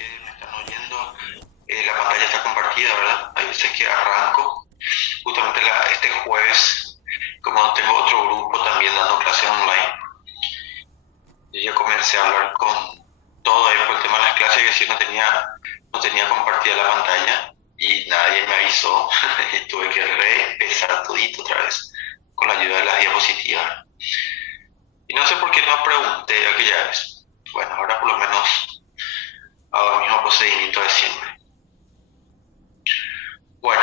que me están oyendo, la pantalla está compartida, ¿verdad? Hay veces que arranco, justamente este jueves, como tengo otro grupo también dando clases online, yo ya comencé a hablar con todo ahí por el tema de las clases, que si no tenía compartida la pantalla y nadie me avisó, y tuve que reempezar todito otra vez con la ayuda de las diapositivas. Y no sé por qué no pregunté aquella vez. Bueno, ahora por lo menos hago el mismo procedimiento de siempre. Bueno,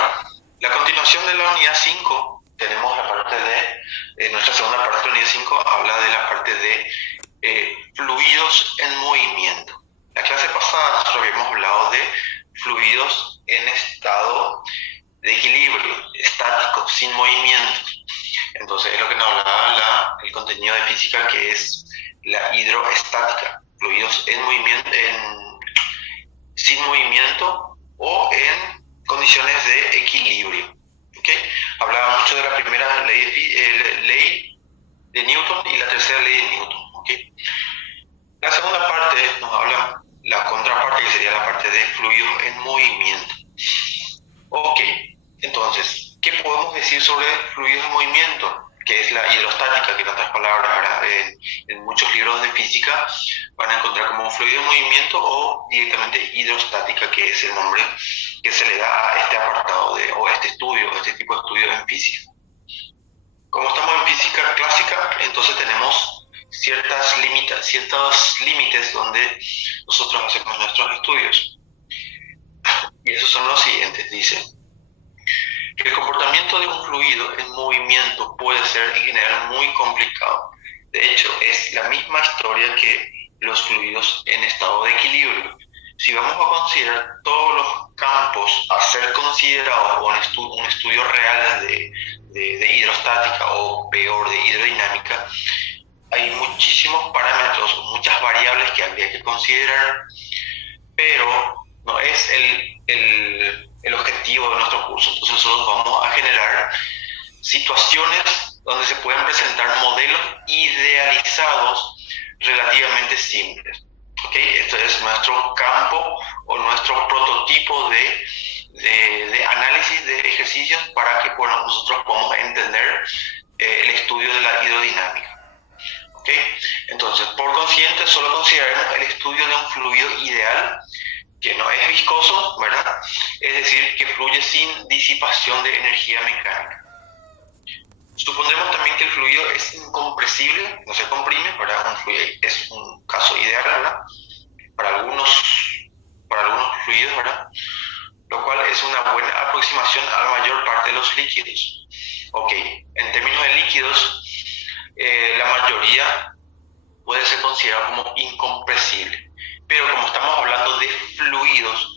la continuación de la unidad 5, tenemos la parte de, nuestra segunda parte de la unidad 5 habla de la parte de fluidos en movimiento. La clase pasada nosotros habíamos hablado de fluidos en estado de equilibrio, estático, sin movimiento. Entonces es lo que nos hablaba el contenido de física, que es la hidroestática, fluidos en movimiento, sin movimiento o en condiciones de equilibrio. ¿Okay? Hablaba mucho de la primera ley de Newton y la tercera ley de Newton. ¿Okay? La segunda parte nos habla la contraparte, que sería la parte de fluidos en movimiento. Ok, entonces, ¿qué podemos decir sobre fluidos en movimiento? Que es la hidrostática, que en otras palabras, ahora en muchos libros de física van a encontrar como fluido en movimiento o directamente hidrostática, que es el nombre que se le da a este apartado o este estudio, este tipo de estudios en física. Como estamos en física clásica, entonces tenemos ciertos límites donde nosotros hacemos nuestros estudios. Y esos son los siguientes, dice. El comportamiento de un fluido en movimiento puede ser en general muy complicado. De hecho, es la misma historia que los fluidos en estado de equilibrio. Si vamos a considerar todos los campos a ser considerados o un estudio real de hidrostática o peor de hidrodinámica, hay muchísimos parámetros, muchas variables que habría que considerar, pero no es el objetivo de nuestro curso. Entonces nosotros vamos a generar situaciones donde se pueden presentar modelos idealizados relativamente simples. ¿Okay? Esto es nuestro campo o nuestro prototipo de análisis de ejercicios para que nosotros podamos entender el estudio de la hidrodinámica. ¿Okay? Entonces, por consiguiente, solo consideraremos el estudio de un fluido ideal que no es viscoso, ¿verdad? Es decir, que fluye sin disipación de energía mecánica. Supondremos también que el fluido es incompresible, no se comprime, ¿verdad? Un fluido es un caso ideal, ¿verdad? Para algunos fluidos, ¿verdad? Lo cual es una buena aproximación a la mayor parte de los líquidos. Ok, en términos de líquidos, la mayoría puede ser considerado como incompresible. Pero como estamos hablando de fluidos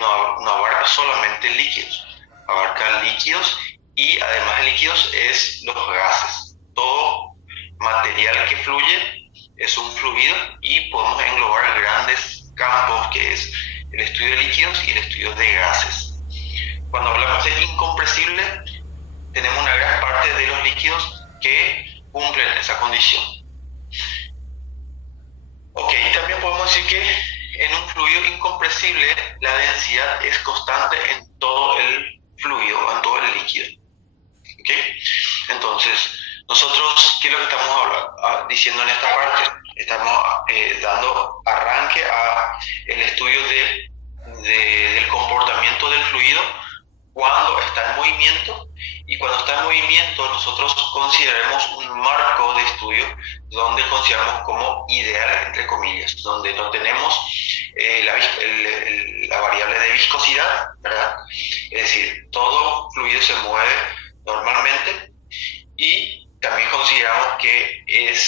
no abarca solamente líquidos, abarca líquidos y además de líquidos es los gases. Todo material que fluye es un fluido y podemos englobar grandes campos, que es el estudio de líquidos y el estudio de gases. Cuando hablamos de incompresible, tenemos una gran parte de los líquidos que cumplen esa condición. Ok, también podemos decir que en un fluido incompresible la densidad es constante en todo el fluido, en todo el líquido. ¿Ok? Entonces, nosotros, ¿qué es lo que estamos diciendo en esta parte? Estamos dando arranque a el estudio del comportamiento del fluido cuando está en movimiento, y cuando está en movimiento nosotros consideramos un marco de estudio donde consideramos como ideal, entre comillas, donde no tenemos la variable de viscosidad, ¿verdad? Es decir, todo fluido se mueve normalmente, y también consideramos que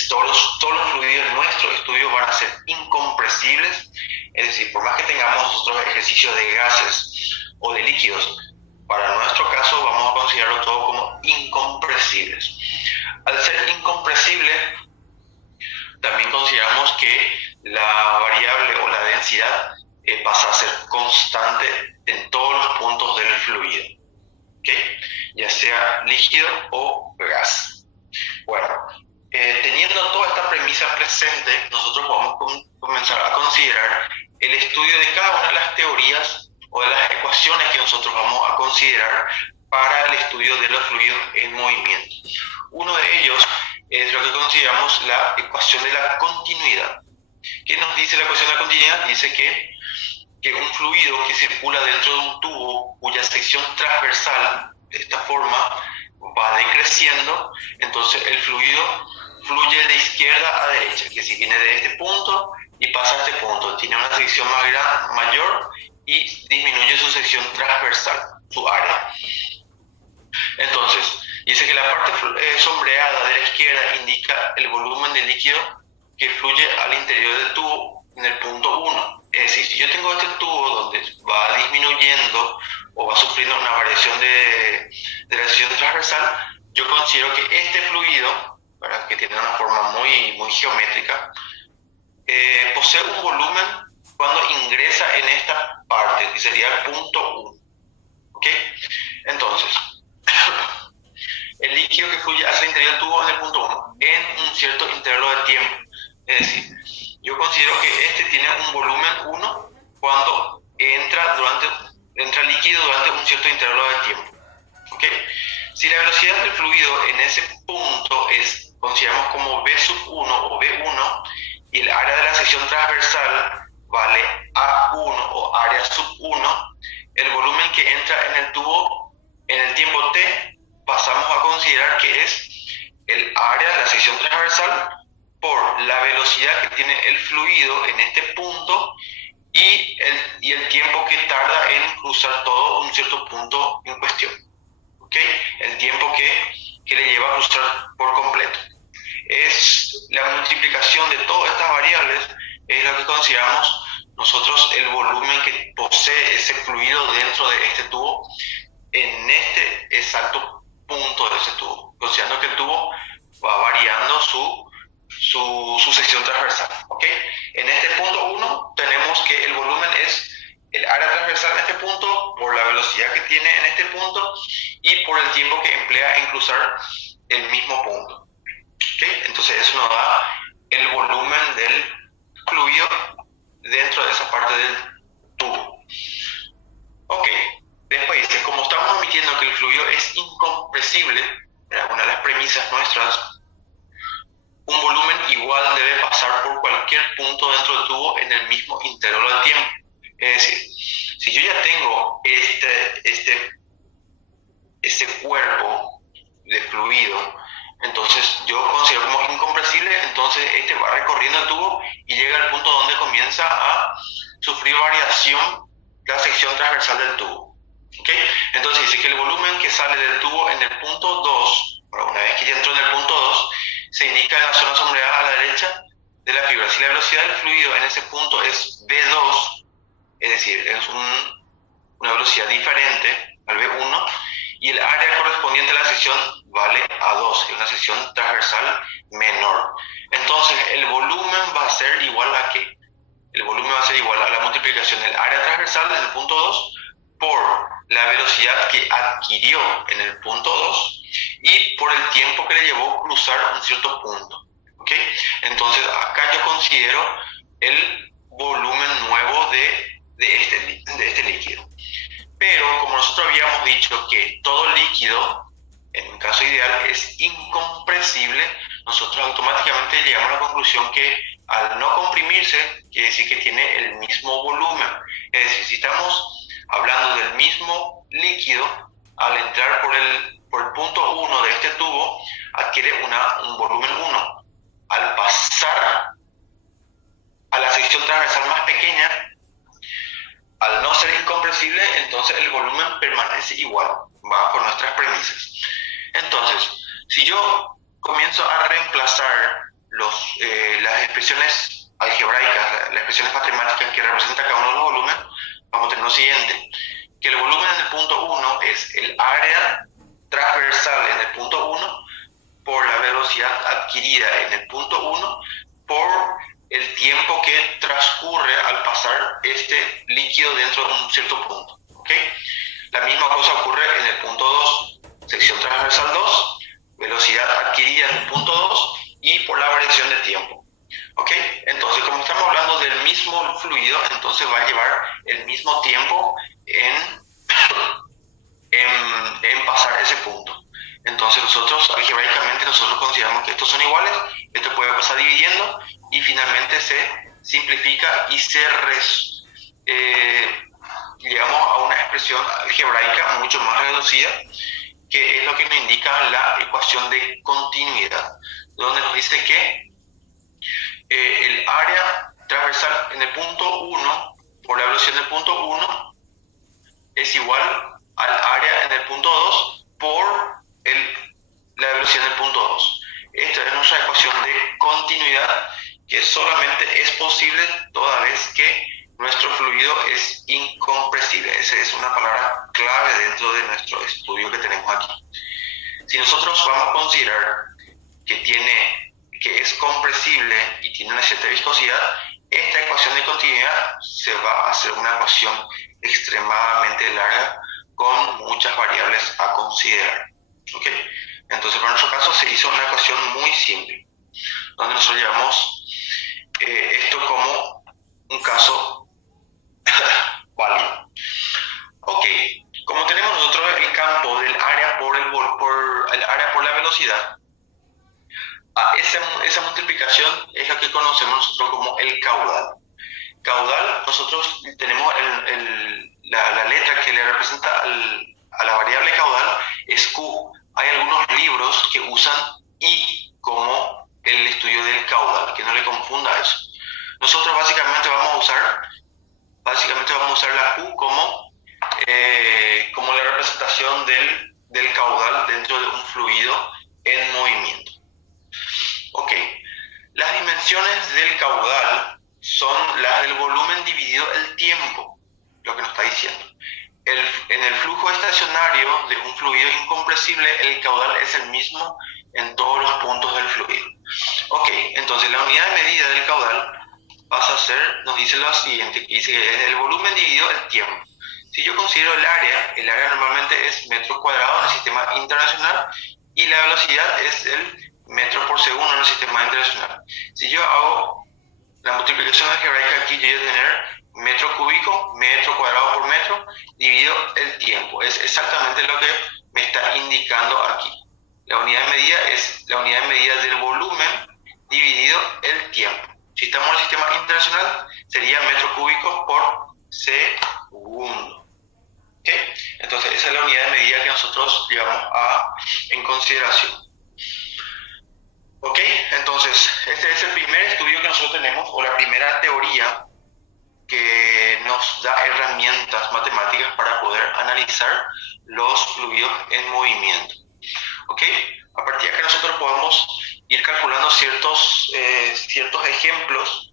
todos los fluidos en nuestro estudio van a ser incompresibles, es decir, por más que tengamos nosotros ejercicios de gases o de líquidos, para nuestro caso vamos a considerarlo todo como incompresibles. Al ser incompresible, también consideramos que la variable o la densidad pasa a ser constante en todos los puntos del fluido, ¿okay? Ya sea líquido o gas. Bueno, teniendo toda esta premisa presente, nosotros vamos a comenzar a considerar el estudio considerar para el estudio de los fluidos en movimiento. Uno de ellos es lo que consideramos la ecuación de la continuidad. ¿Qué nos dice la ecuación de la continuidad? Dice que un fluido que circula dentro de un tubo cuya sección transversal, de esta forma, va decreciendo, entonces el fluido fluye de izquierda a derecha, que si viene de este punto y pasa a este punto, tiene una sección mayor y disminuye su sección transversal, su área. Entonces, dice que la parte sombreada de la izquierda indica el volumen de líquido que fluye al interior del tubo en el punto 1. Es decir, si yo tengo este tubo donde va disminuyendo o va sufriendo una variación de la sección transversal, yo considero que este fluido, ¿verdad?, que tiene una forma muy geométrica, posee un volumen cuando ingresa en esta parte, que sería el punto 1. ¿Ok? Entonces, el líquido que fluye hacia el interior del tubo en el punto 1 en un cierto intervalo de tiempo. Es decir, yo considero que este tiene un volumen 1 cuando entra líquido durante un cierto intervalo de tiempo. ¿Ok? Si la velocidad del fluido en ese punto consideramos como V sub 1 o V1 y el área de la sección transversal vale A1 o área sub 1, el volumen que entra en el tubo en el tiempo T pasamos a considerar que es el área de la sección transversal por la velocidad que tiene el fluido en este punto y el tiempo que tarda en cruzar todo un cierto punto en cuestión. ¿Okay? El tiempo que le lleva a cruzar por completo. Es la multiplicación de todas estas variables, es lo que consideramos nosotros el volumen que posee ese fluido dentro de este tubo en este exacto punto de ese tubo, considerando que el tubo va variando su sección transversal. ¿Okay? En este punto 1 tenemos que el volumen es el área transversal en este punto por la velocidad que tiene en este punto y por el tiempo que emplea en cruzar el mismo punto. ¿Okay? Entonces eso nos da el volumen del fluido dentro de esa parte del tubo. Ok, después dice, como estamos admitiendo que el fluido es incompresible, era una de las premisas nuestras, un volumen igual debe pasar por cualquier punto dentro del tubo en el mismo intervalo de tiempo. Es decir, si yo ya tengo este cuerpo de fluido, entonces yo considero como incompresible, entonces este va recorriendo el tubo y llega al punto donde comienza a sufrir variación la sección transversal del tubo. ¿Okay? Entonces dice que el volumen que sale del tubo en el punto 2, una vez que ya entró en el punto 2, se indica en la zona sombreada a la derecha de la figura. Si la velocidad del fluido en ese punto es V2, es decir, es una velocidad diferente al V1, y el área correspondiente a la sección vale A2, es una sección transversal menor. Entonces, el volumen va a ser igual a ¿qué? El volumen va a ser igual a la multiplicación del área transversal del punto 2 por la velocidad que adquirió en el punto 2 y por el tiempo que le llevó cruzar un cierto punto. ¿Okay? Entonces, acá yo considero el volumen nuevo de este líquido. Pero como nosotros habíamos dicho que todo líquido, en un caso ideal, es incompresible, nosotros automáticamente llegamos a la conclusión que al no comprimirse, quiere decir que tiene el mismo volumen. Es decir, si estamos hablando del mismo líquido, al entrar por el punto 1 de este tubo, adquiere un volumen 1. Al pasar a la sección transversal más pequeña, al no ser incompresible, entonces el volumen permanece igual, va por nuestras premisas. Entonces, si yo comienzo a reemplazar las expresiones algebraicas, las expresiones matemáticas que representan cada uno de los volúmenes, vamos a tener lo siguiente, que el volumen en el punto 1 es el área transversal en el punto 1 por la velocidad adquirida en el punto 1 por el tiempo que transcurre al pasar este líquido dentro de un cierto punto. ¿Okay? La misma cosa ocurre en el punto 2, sección transversal 2, velocidad adquirida en el punto 2 y por la variación de tiempo. ¿Okay? Entonces, como estamos hablando del mismo fluido, entonces va a llevar el mismo tiempo en Entonces nosotros, algebraicamente, nosotros consideramos que estos son iguales, esto puede pasar dividiendo y finalmente se simplifica y llegamos a una expresión algebraica mucho más reducida, que es lo que nos indica la ecuación de continuidad, donde nos dice que el área transversal en el punto 1 por la velocidad del punto 1 es igual al área en el punto 2 por la velocidad del punto 2. Esta es nuestra ecuación de continuidad, que solamente es posible toda vez que nuestro fluido es incompresible. Esa es una palabra clave dentro de nuestro estudio que tenemos aquí. Si nosotros vamos a considerar que es compresible y tiene una cierta viscosidad, esta ecuación de continuidad se va a hacer una ecuación extremadamente larga con muchas variables a considerar. ¿Okay? Entonces, para nuestro caso se hizo una ecuación muy simple, donde nosotros llevamos esto como un caso válido. Ok, como tenemos nosotros el campo del área por el área por la velocidad, esa multiplicación es lo que conocemos nosotros como el caudal. Caudal, nosotros tenemos la letra que le representa a la variable caudal es Q. Hay algunos libros que usan I como el estudio del caudal, que no le confunda eso. Nosotros básicamente vamos a usar la Q como la representación del caudal dentro de un fluido en movimiento. Ok, las dimensiones del caudal son las del volumen dividido el tiempo, lo que nos está diciendo. En el flujo estacionario de un fluido incompresible, el caudal es el mismo en todos los puntos del fluido. Ok, entonces la unidad de medida del caudal pasa a ser, nos dice lo siguiente, que dice que es el volumen dividido el tiempo. Si yo considero el área normalmente es metros cuadrados en el sistema internacional y la velocidad es el metro por segundo en el sistema internacional. Si yo hago la multiplicación algebraica aquí, yo voy a tener metro cúbico, metro cuadrado por metro, dividido el tiempo. Es exactamente lo que me está indicando aquí. La unidad de medida es la unidad de medida del volumen dividido el tiempo. Si estamos en el sistema internacional, sería metro cúbico por segundo. ¿Okay? Entonces, esa es la unidad de medida que nosotros llevamos en consideración. ¿Ok? Entonces, este es el primer estudio que nosotros tenemos, o la primera teoría que nos da herramientas matemáticas para poder analizar los fluidos en movimiento. ¿Ok? A partir de que nosotros podemos ir calculando ciertos ejemplos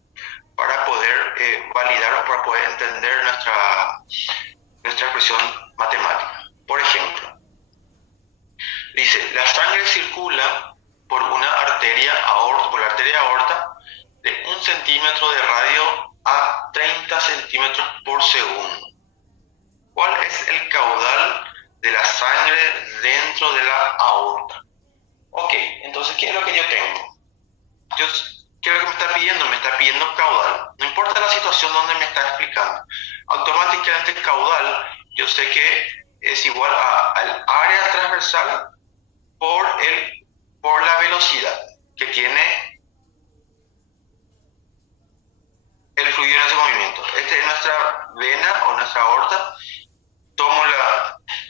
para poder validar o para poder entender nuestra expresión matemática. Por ejemplo, dice, la sangre circula por una arteria aorta de 1 centímetro de radio a 30 centímetros por segundo. ¿Cuál es el caudal de la sangre dentro de la aorta? Ok, entonces, ¿qué es lo que yo tengo? ¿Qué es lo que me está pidiendo? Me está pidiendo caudal. No importa la situación donde me está explicando. Automáticamente el caudal, yo sé que es igual al área transversal por la velocidad que tiene el fluido en ese movimiento. Esta es nuestra vena o nuestra aorta. Tomo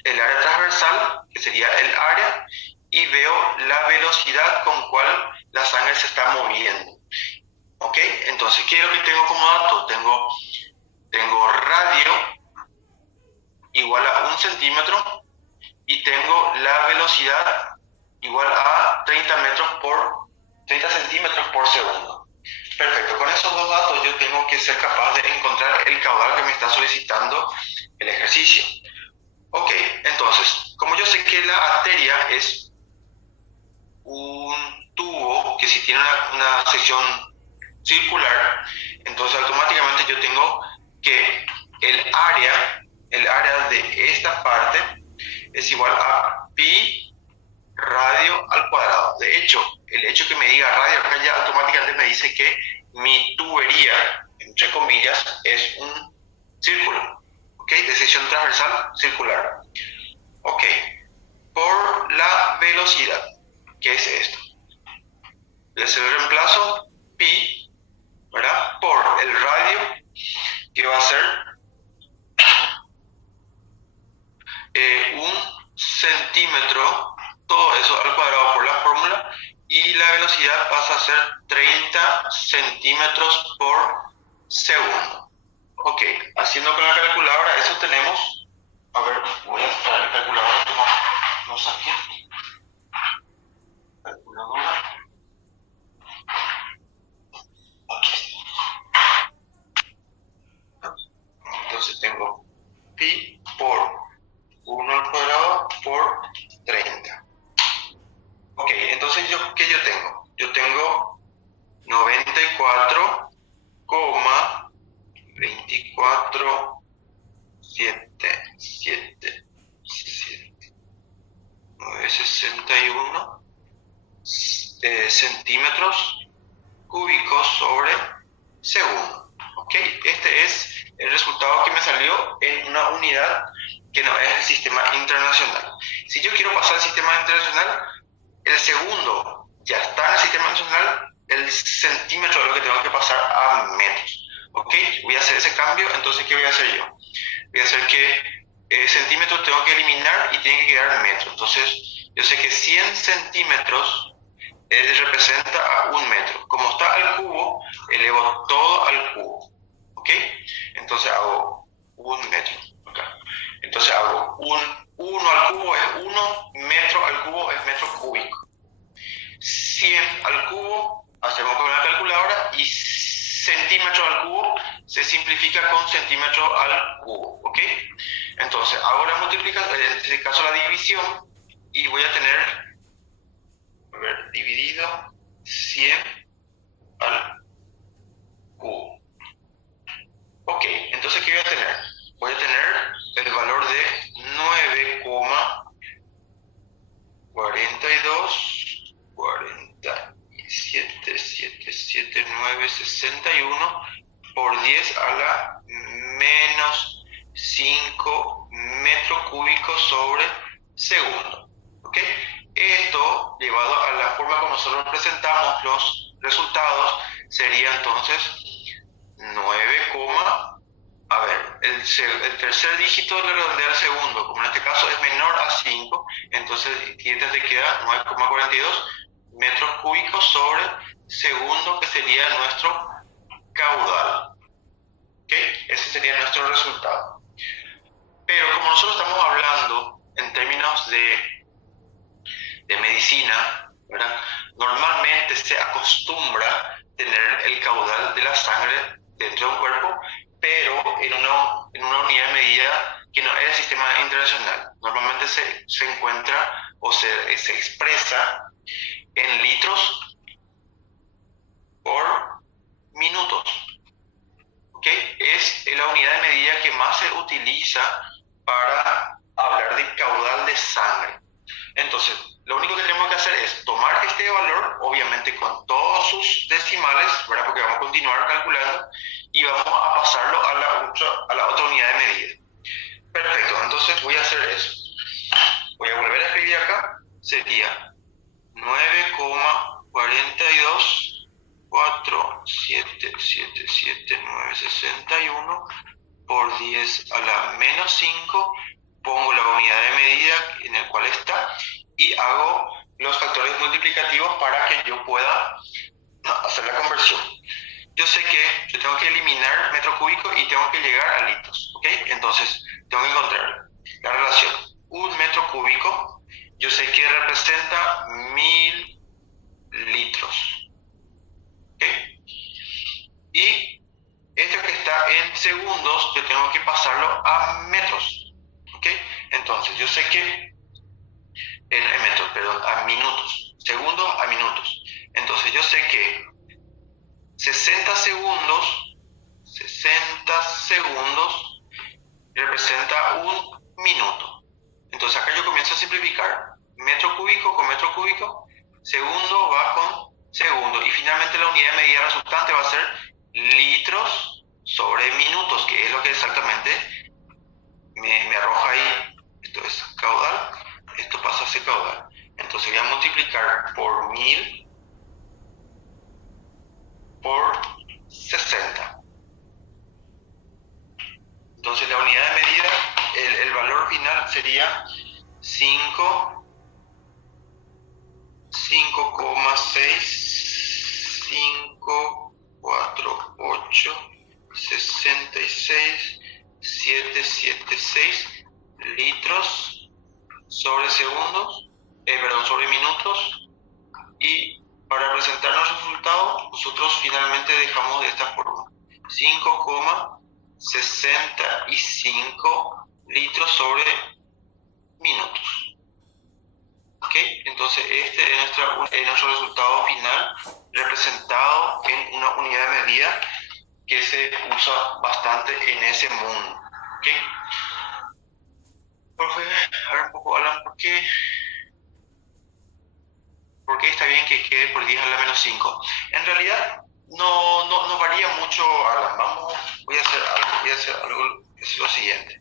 el área transversal, que sería el área, y veo la velocidad con cual la sangre se está moviendo. ¿Ok? Entonces, ¿qué es lo que tengo como dato? Tengo radio igual a 1 centímetro y tengo la velocidad igual a 30 centímetros por segundo. Perfecto, con esos dos datos yo tengo que ser capaz de encontrar el caudal que me está solicitando el ejercicio. Ok, entonces, como yo sé que la arteria es un tubo que si tiene una sección circular, entonces automáticamente yo tengo que el área de esta parte es igual a pi radio al cuadrado. De hecho, el hecho que me diga radio acá ya automáticamente me dice que mi tubería, entre comillas, es un círculo, ¿ok? De sección transversal circular. Ok, por la velocidad, que es esto. Le hace el reemplazo, pi, ¿verdad? Por el radio, que va a ser 1 centímetro, todo eso al cuadrado por la fórmula, y la velocidad pasa a ser 30 centímetros por segundo. Ok, haciendo con la calculadora, eso tenemos. A ver, voy a traer la calculadora, no saqué. Calculadora. Aquí. Entonces tengo pi por 1 al cuadrado por 30. Ok, entonces ¿qué yo tengo? Yo tengo 94,2477961 centímetros cúbicos sobre segundo. Ok, este es el resultado que me salió en una unidad que no es el sistema internacional. Si yo quiero pasar al sistema internacional, el segundo ya está en el sistema nacional, el centímetro es lo que tengo que pasar a metros. ¿Ok? Voy a hacer ese cambio, entonces ¿qué voy a hacer yo? Voy a hacer que centímetros tengo que eliminar y tiene que quedar metro. Entonces yo sé que 100 centímetros representa a 1 metro. Como está al cubo, elevo todo al cubo. ¿Ok? Entonces hago 1 metro. ¿Okay? Entonces hago 1 al cubo es 1, metro al cubo es metro cúbico. 100 al cubo, hacemos con la calculadora, y centímetro al cubo se simplifica con centímetro al cubo. ¿Ok? Entonces hago la multiplicación, en este caso la división, y voy a tener, dividido 100 al cubo. Ok, entonces ¿qué voy a tener? Voy a tener el valor de 9,4777961 por 10 a la menos 5 metros cúbicos sobre segundo. ¿Ok? Esto, llevado a la forma como nosotros presentamos los resultados, sería entonces el tercer dígito le redondea al segundo, como en este caso es menor a 5, entonces te queda 9,42 metros cúbicos sobre segundo, que sería nuestro caudal. ¿Ok? Ese sería nuestro resultado. Pero como nosotros estamos hablando en términos de medicina, ¿verdad? Normalmente se acostumbra tener el caudal de la sangre dentro de un cuerpo, pero en una unidad de medida que no es el sistema internacional. Normalmente se encuentra o se expresa en litros por minutos. ¿Ok? Es la unidad de medida que más se utiliza para hablar de caudal de sangre. Entonces, lo único que tenemos que hacer es tomar este valor, obviamente con todos sus decimales, ¿verdad? Porque vamos a continuar calculando y vamos a pasarlo a la otra unidad de medida. Perfecto, entonces voy a hacer eso. Voy a volver a escribir acá, sería 9,4777961 por 10 a la menos 5, pongo la unidad de medida en el cual está y hago los factores multiplicativos para que yo pueda hacer la conversión. Yo sé que yo tengo que eliminar metro cúbico y tengo que llegar a litros, ¿ok? Entonces tengo que encontrar la relación 1 metro cúbico, yo sé que representa 1000 litros, ¿ok? Y esto que está en segundos, yo tengo que pasarlo a metros, ¿ok? Entonces yo sé que en metros, perdón, a minutos, segundos a minutos. Entonces yo sé que 60 segundos representa 1 minuto. Entonces acá yo comienzo a simplificar. Metro cúbico con metro cúbico, segundo va con segundo. Y finalmente la unidad de medida resultante va a ser litros sobre minutos, que es lo que exactamente me arroja ahí. Esto es caudal. esto pasa a ser caudal. Entonces voy a multiplicar por 1000 por 60. Entonces la unidad de medida, el valor final sería 5,6548776 litros sobre minutos. Y para presentar nuestro resultado, nosotros finalmente dejamos de esta forma: 5,65 litros sobre minutos. ¿Ok? Entonces este es nuestro resultado final, representado en una unidad de medida que se usa bastante en ese mundo. ¿Ok? Profe, a ver un poco, Alan, ¿por qué está bien que quede por 10 a la menos 5? En realidad no varía mucho, Alan. Voy a hacer algo, es lo siguiente.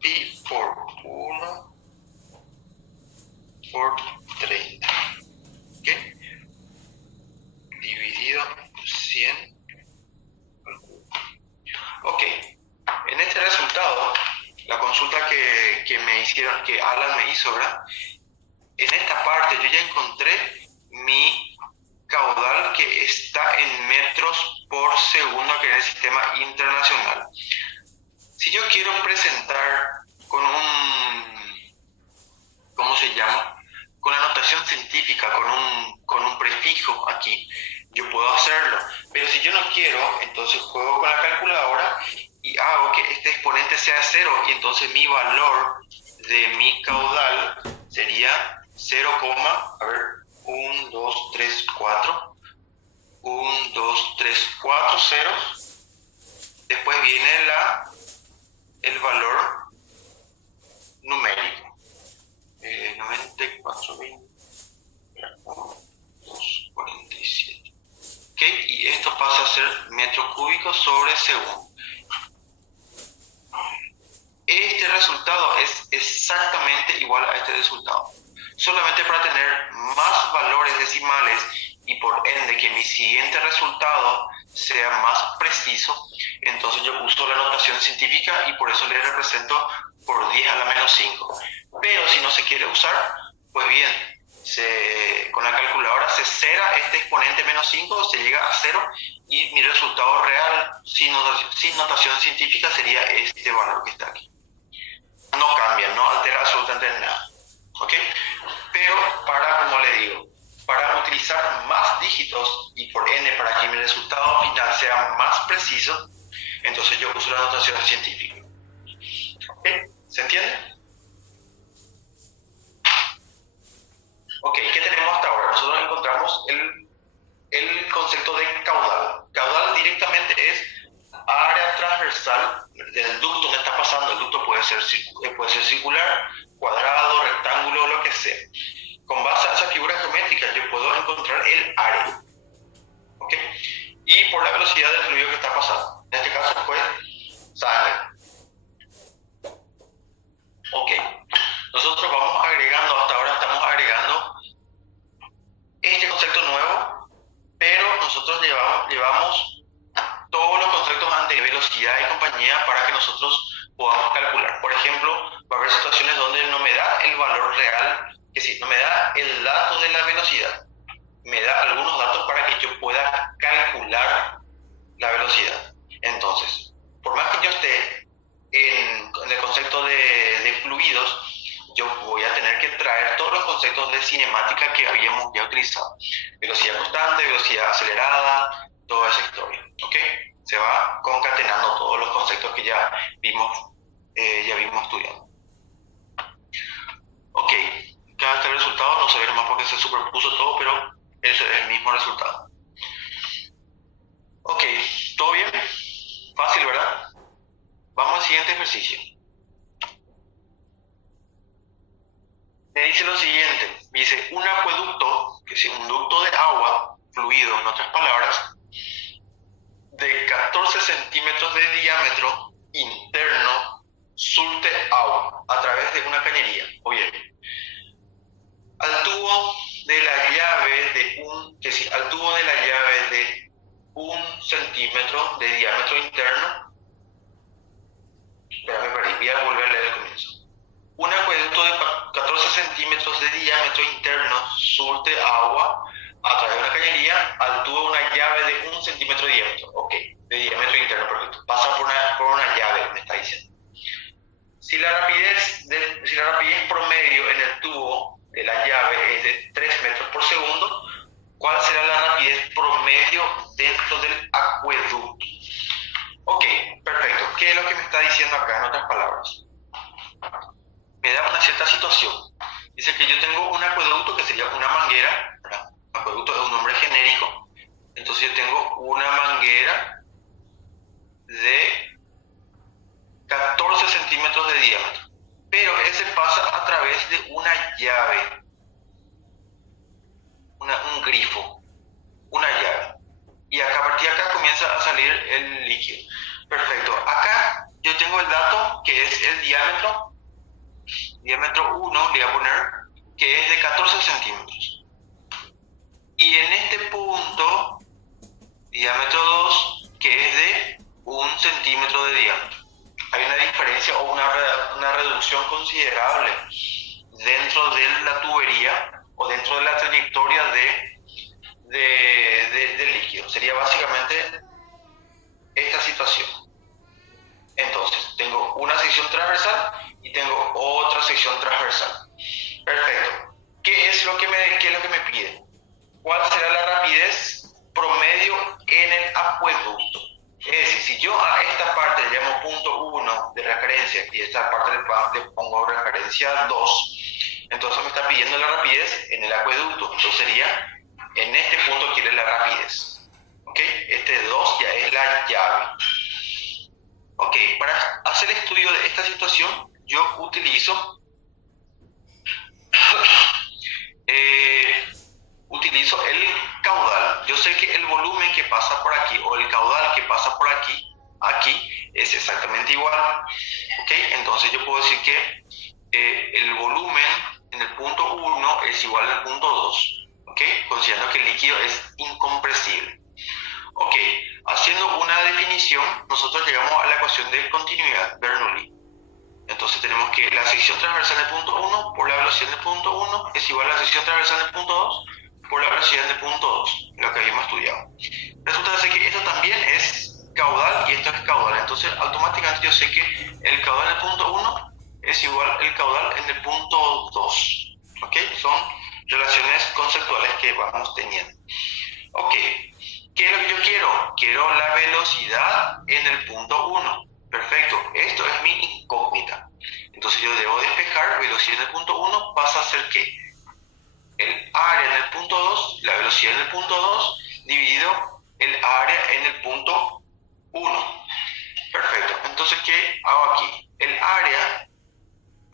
Pi por 1 por 30. ¿Ok? Dividido 100 al cubo. Ok. En este resultado, la consulta que me hicieron, que Alan me hizo, ¿verdad? En esta parte yo ya encontré mi caudal que está en metros por segundo, que es el sistema internacional. Si yo quiero presentar con ¿cómo se llama? Con la notación científica, con un prefijo aquí, yo puedo hacerlo. Pero si yo no quiero, entonces juego con la calculadora y hago que este exponente sea 0, y entonces mi valor de mi caudal sería 0, a ver, 1, 2, 3, 4. 1, 2, 3, 4 ceros. Después viene el valor numérico. 94, 20, 2, 47. ¿Ok? Y esto pasa a ser metros cúbicos sobre segundo. Este resultado es exactamente igual a este resultado. Solamente para tener más valores decimales y por ende que mi siguiente resultado sea más preciso, entonces yo uso la notación científica y por eso le represento por 10 a la menos 5. Pero si no se quiere usar, pues bien, con la calculadora se cera este exponente menos 5, se llega a 0 y mi resultado real sin notación científica sería este valor que está aquí. No cambia, no altera absolutamente nada. ¿Ok? Pero como le digo, para utilizar más dígitos y por n para que mi resultado final sea más preciso, entonces yo uso la notación científica. ¿Ok? ¿Se entiende? Ok, ¿qué tenemos hasta ahora? Nosotros encontramos el concepto de caudal. Caudal directamente es área transversal del ducto que está pasando. El ducto puede ser circular, cuadrado, rectángulo, lo que sea. Con base a esa figura geométrica yo puedo encontrar el área. ¿Ok? Y por la velocidad del fluido que está pasando. En este caso fue sangre. Ok. Nosotros vamos agregando, hasta ahora estamos agregando este concepto nuevo, pero nosotros llevamos todos los conceptos ante velocidad y compañía para que nosotros podamos calcular. Por ejemplo, va a haber situaciones donde no me da el valor real, que sí, no me da el dato de la velocidad, me da algunos datos para que yo pueda calcular la velocidad. Entonces, por más que yo esté en el concepto de fluidos, yo voy a tener que traer todos los conceptos de cinemática que habíamos ya utilizado. Velocidad constante, velocidad acelerada, toda esa historia. ¿Ok? Se va concatenando todos los conceptos que ya vimos estudiando. Ok, cada este resultado no se ve más porque se superpuso todo, pero ese es el mismo resultado. Ok, ¿todo bien? Fácil, ¿verdad? Vamos al siguiente ejercicio. Me dice lo siguiente, dice un acueducto, que es un ducto de agua, fluido en otras palabras, de 14 centímetros de diámetro interno, surte agua a través centímetros de diámetro interno. Espera, me perdí, voy a volver a leer el comienzo. Un acueducto de 14 centímetros de diámetro interno surte agua a través de una cañería al tubo de una llave de 1 centímetro de diámetro. Ok, de diámetro interno, perfecto. Pasa por una llave, me está diciendo. Si la rapidez promedio en el tubo de la llave es de 3 metros por segundo, ¿cuál será la rapidez promedio dentro del acueducto? Ok, perfecto. ¿Qué es lo que me está diciendo acá en otras palabras? Me da una cierta situación. Dice que yo tengo un acueducto que sería una manguera, ¿verdad? Acueducto es un nombre genérico. Entonces yo tengo una manguera de 14 centímetros de diámetro. Pero ese pasa a través de una llave, un grifo, una llave. Y acá, a partir de acá comienza a salir el líquido. Perfecto. Acá yo tengo el dato que es el diámetro 1, le voy a poner, que es de 14 centímetros. Y en este punto, diámetro 2, que es de 1 centímetro de diámetro. Hay una diferencia o una reducción considerable dentro de la tubería o dentro de la trayectoria del líquido. Sería básicamente esta situación. Entonces, tengo una sección transversal y tengo otra sección transversal. Perfecto. ¿Qué es lo que me pide? ¿Cuál será la rapidez promedio en el acueducto? Es decir, si yo a esta parte le llamo punto 1 de referencia y a esta parte le pongo referencia 2, entonces me está pidiendo la rapidez en el acueducto. Entonces sería, en este punto quiere la rapidez. ¿Ok? Este 2 ya es la llave. Ok, para hacer el estudio de esta situación, yo utilizo el caudal. Yo sé que el volumen que pasa por aquí o el caudal que pasa por aquí es exactamente igual. Ok, entonces yo puedo decir que el volumen en el punto 1 es igual al punto 2. Ok, considerando que el líquido es incompresible. Ok, haciendo una definición, nosotros llegamos a la ecuación de continuidad, Bernoulli. Entonces tenemos que la sección transversal del punto 1 por la velocidad del punto 1 es igual a la sección transversal del punto 2 por la velocidad del punto 2, lo que habíamos estudiado. Resulta ser que esto también es caudal y esto es caudal. Entonces automáticamente yo sé que el caudal en el punto 1 es igual al caudal en el punto 2. ¿Ok? Son relaciones conceptuales que vamos teniendo. Ok, ¿qué es lo que yo quiero? Quiero la velocidad en el punto 1. Perfecto, esto es mi incógnita. Entonces yo debo despejar velocidad en el punto 1 pasa a ser que el área en el punto 2, la velocidad en el punto 2, dividido el área en el punto 1. Perfecto, entonces ¿qué hago aquí? El área,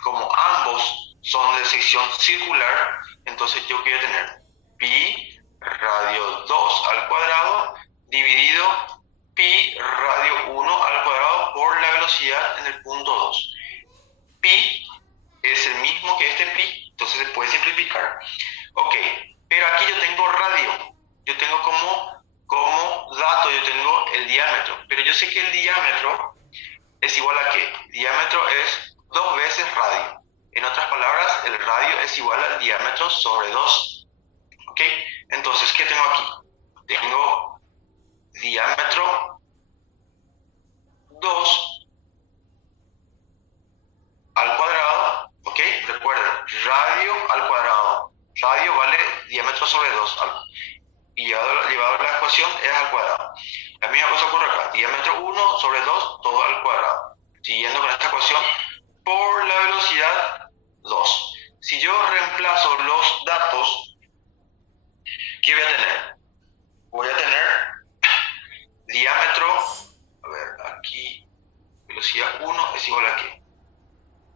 como ambos son de sección circular, entonces yo quiero tener pi radio 2 al cuadrado dividido pi radio 1 al cuadrado por la velocidad en el punto 2. Pi es el mismo que este pi, entonces se puede simplificar. Ok, pero aquí yo tengo radio, yo tengo como dato, yo tengo el diámetro, pero yo sé que el diámetro es igual a ¿qué? Diámetro es 2 veces radio. En otras palabras, el radio es igual al diámetro sobre 2. ¿Ok? Entonces, ¿qué tengo aquí? Tengo diámetro 2 al cuadrado, ¿ok? Recuerden, radio al cuadrado. Radio vale diámetro sobre 2. Y llevado a la ecuación es al cuadrado. La misma cosa ocurre acá. Diámetro 1 sobre 2, todo al cuadrado. Siguiendo con esta ecuación, por la velocidad 2. Si yo reemplazo los datos, ¿qué voy a tener? Voy a tener diámetro, a ver, aquí, velocidad 1 es igual a ¿qué?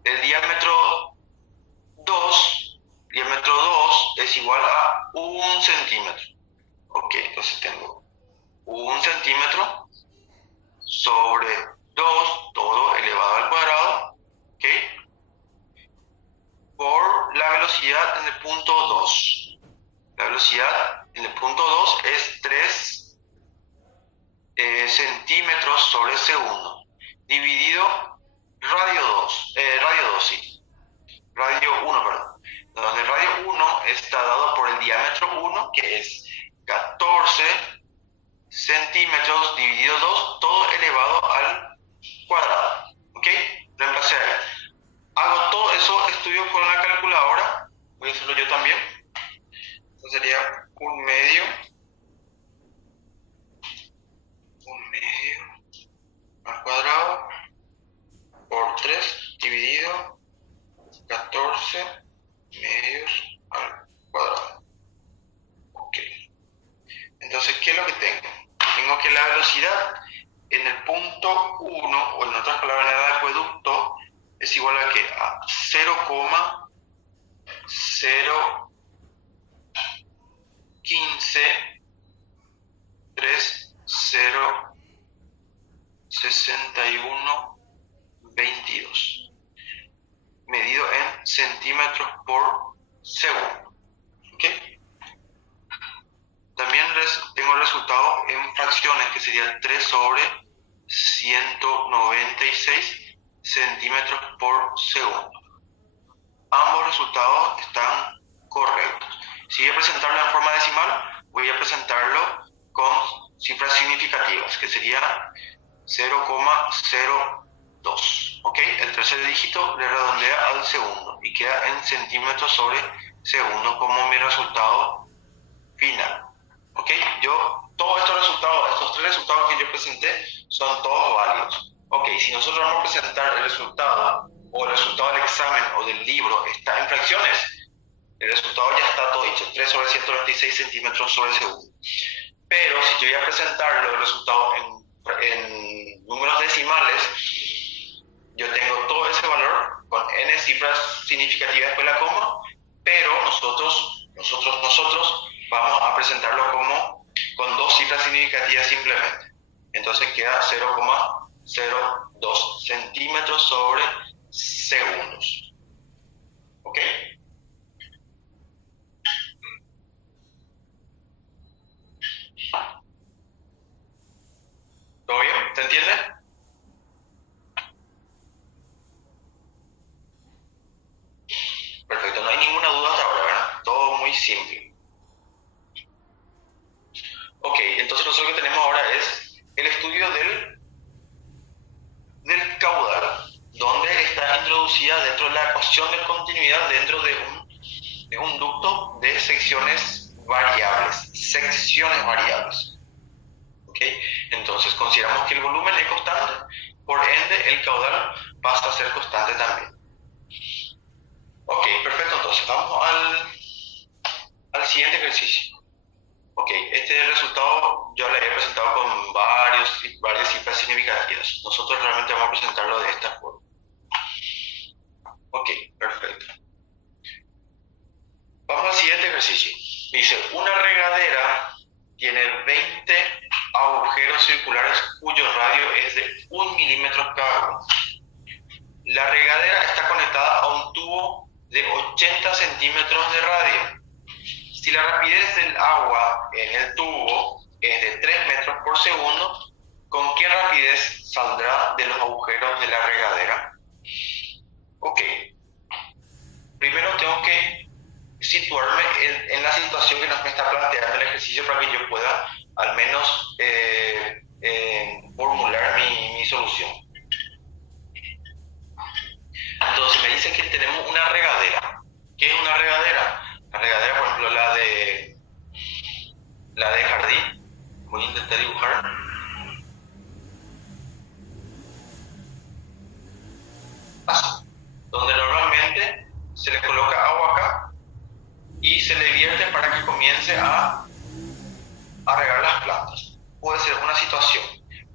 El diámetro 2 es igual a 1 centímetro. Ok, entonces tengo 1 centímetro sobre 2, todo elevado al cuadrado, ¿ok? Por la velocidad en el punto 2. La velocidad en el punto 2 es 3 centímetros sobre segundo, dividido radio 2, sí, radio 1, perdón, donde el radio 1 está dado por el diámetro 1, que es 14 centímetros dividido 2, todo elevado al cuadrado, ¿ok? Reemplacé ahí. Hago todo eso, estudio con la calculadora, voy a hacerlo yo también. Entonces sería un medio al cuadrado por 3 dividido 14 medios al cuadrado. Ok. Entonces, ¿qué es lo que tengo? Tengo que la velocidad en el punto 1, o en otras palabras, en el acueducto, es igual a que a 0,015306122, medido en centímetros por segundo. ¿Ok? También tengo el resultado en fracciones, que sería 3 sobre 196 centímetros por segundo. Ambos resultados están correctos. Si voy a presentarlo en forma decimal, voy a presentarlo con cifras significativas, que sería 0,02. ¿Ok? El tercer dígito le redondea al segundo y queda en centímetros sobre segundo como mi resultado final. ¿Ok? Todos estos tres resultados que yo presenté son todos válidos. Ok, si nosotros vamos a presentar el resultado, o el resultado del examen o del libro está en fracciones, el resultado ya está todo dicho, 3 sobre 126 centímetros sobre segundo. Pero si yo voy a presentar el resultado en números decimales, yo tengo todo ese valor con n cifras significativas después de la coma, pero nosotros vamos a presentarlo como con dos cifras significativas simplemente. Entonces queda 0,02 centímetros sobre segundos. ¿Ok? ¿Todo bien? ¿Se entiende? Perfecto, no hay ninguna duda hasta ahora, ¿verdad? Todo muy simple. Ok, entonces nosotros lo que tenemos ahora es el estudio del caudal, donde está introducida dentro de la ecuación de continuidad dentro de un ducto de secciones variables. ¿Ok? Entonces consideramos que el volumen es constante, por ende el caudal pasa a ser constante también. Ok, perfecto, entonces vamos al siguiente ejercicio. Ok, este resultado yo lo había presentado con varias cifras significativas. Nosotros realmente vamos a presentarlo de esta forma. Ok, perfecto. Vamos al siguiente ejercicio. Dice, una regadera tiene 20 agujeros circulares cuyo radio es de 1 milímetro cada uno. La regadera está conectada a un tubo de 80 centímetros de radio. Si la rapidez del agua en el tubo es de 3 metros por segundo, ¿con qué rapidez saldrá de los agujeros de la regadera? Ok. Primero tengo que situarme en la situación que me está planteando el ejercicio para que yo pueda al menos formular mi solución. Entonces me dice que tenemos una regadera. ¿Qué es una regadera? La regadera, por ejemplo, la de jardín. Voy a intentar dibujar. Donde normalmente se le coloca agua acá y se le vierte para que comience a regar las plantas. Puede ser una situación.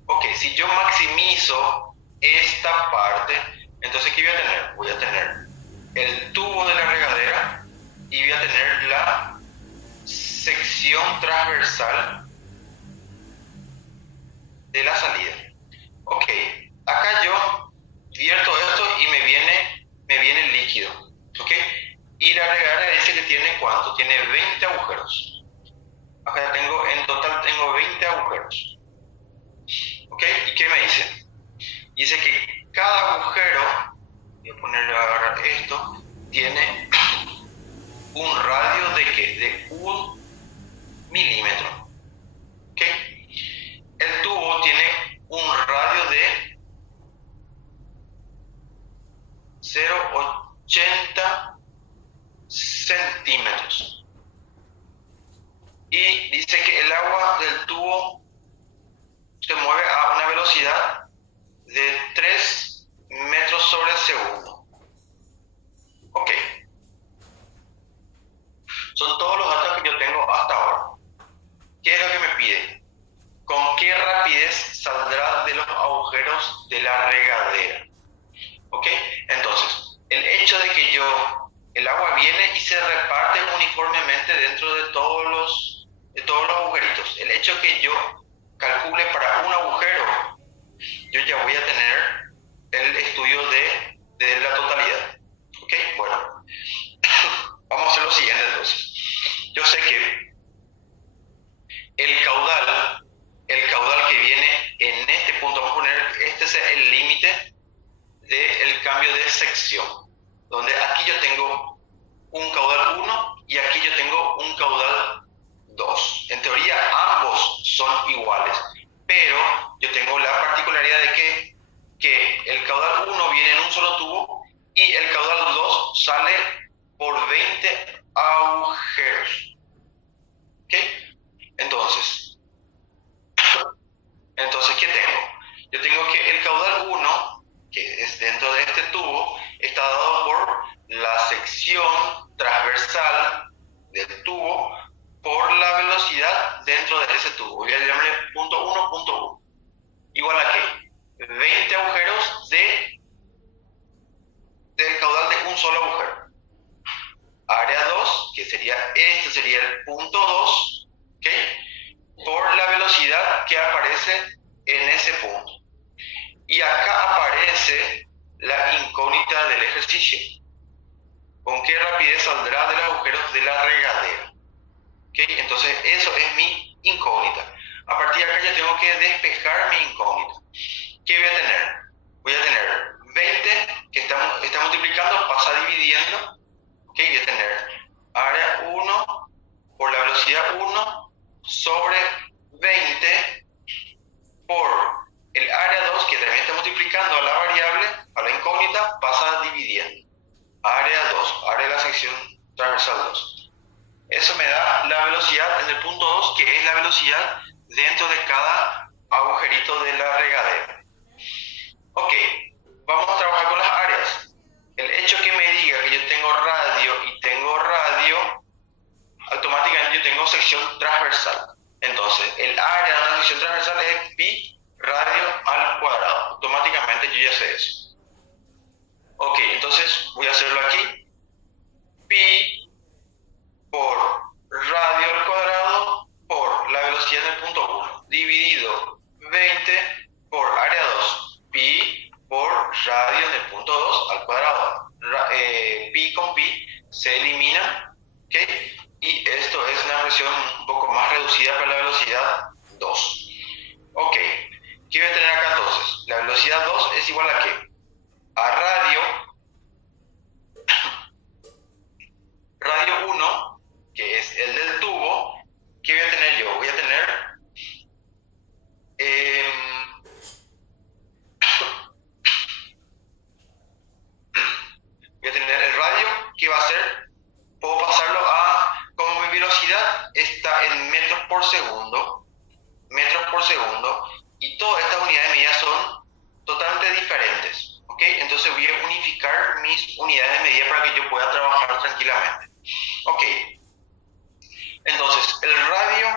Ok, si yo maximizo esta parte, entonces ¿qué voy a tener? Voy a tener el tubo de la regadera y voy a tener la sección transversal de la salida. Ok, acá yo vierto esto y me viene el líquido. Ok, y la regadera dice que tiene ¿cuánto? Tiene 20 agujeros. Acá en total tengo 20 agujeros. ¿Ok? ¿Y qué me dice? Dice que cada agujero, voy a ponerle a agarrar esto, tiene un radio de ¿qué? De 1 milímetro. ¿Ok? El tubo tiene un radio de 0,80 centímetros. Y dice que el agua del tubo se mueve a una velocidad de 3 metros sobre segundo. Ok. Son todos los datos que yo tengo hasta ahora. ¿Qué es lo que me pide? ¿Con qué rapidez saldrá de los agujeros de la regadera? ¿Ok? Entonces, el hecho de que el agua viene y se reparte uniformemente dentro de todos los agujeritos. El hecho de que yo calcule para un agujero, yo ya voy a tener el estudio de la totalidad. ¿Ok? Bueno, vamos a hacer lo siguiente entonces. Yo sé que el caudal que viene en este punto, vamos a poner, este es el límite del cambio de sección, donde aquí yo tengo un caudal 1 y aquí yo tengo un caudal 2. En teoría ambos son iguales, pero yo tengo la particularidad de que el caudal 1 viene en un solo tubo y el caudal 2 sale por 20 agujeros. ¿Ok? Entonces, ¿qué tengo? Yo tengo que el caudal 1, que es dentro de este tubo, está dado por la sección transversal del tubo por la velocidad dentro de ese tubo. Voy a llamarle punto 1, punto 1. Igual a ¿qué? 20 agujeros del caudal de un solo agujero. Área 2, que sería el punto 2, ¿ok? Por la velocidad que aparece en ese punto. Y acá aparece la incógnita del ejercicio. ¿Con qué rapidez saldrá de los agujeros de la regadera? ¿Okay? Entonces, eso es mi incógnita. A partir de acá ya tengo que despejar mi incógnita. ¿Qué voy a tener? Voy a tener 20, que está multiplicando, pasa dividiendo. ¿Okay? Voy a tener área 1 por la velocidad 1 sobre 20 por el área 2, que también está multiplicando a la variable, a la incógnita, pasa dividiendo. Área 2, área de la sección transversal 2. Eso me da la velocidad en el punto 2, que es la velocidad dentro de cada agujerito de la regadera. Ok, vamos a trabajar con las áreas. El hecho que me diga que yo tengo radio y tengo radio, automáticamente yo tengo sección transversal. Entonces, el área de una sección transversal es pi radio al cuadrado. Automáticamente yo ya sé eso. Ok, entonces voy a hacerlo aquí. Pi por radio al cuadrado por la velocidad del punto 1 dividido 20 por área 2. Pi por radio del punto 2 al cuadrado. Pi con pi se elimina. ¿Okay? Y esto es una expresión un poco más reducida para la velocidad 2. Ok, ¿qué voy a tener acá entonces? La velocidad 2 es igual a ¿qué? A radio 1, que es el del tubo. ¿Qué voy a tener yo? Voy a tener el radio, que va a ser, puedo pasarlo como mi velocidad está en metros por segundo, y todas estas unidades de medida son totalmente diferentes, ¿ok? Entonces voy a unificar mis unidades de medida para que yo pueda trabajar tranquilamente. Ok, entonces el radio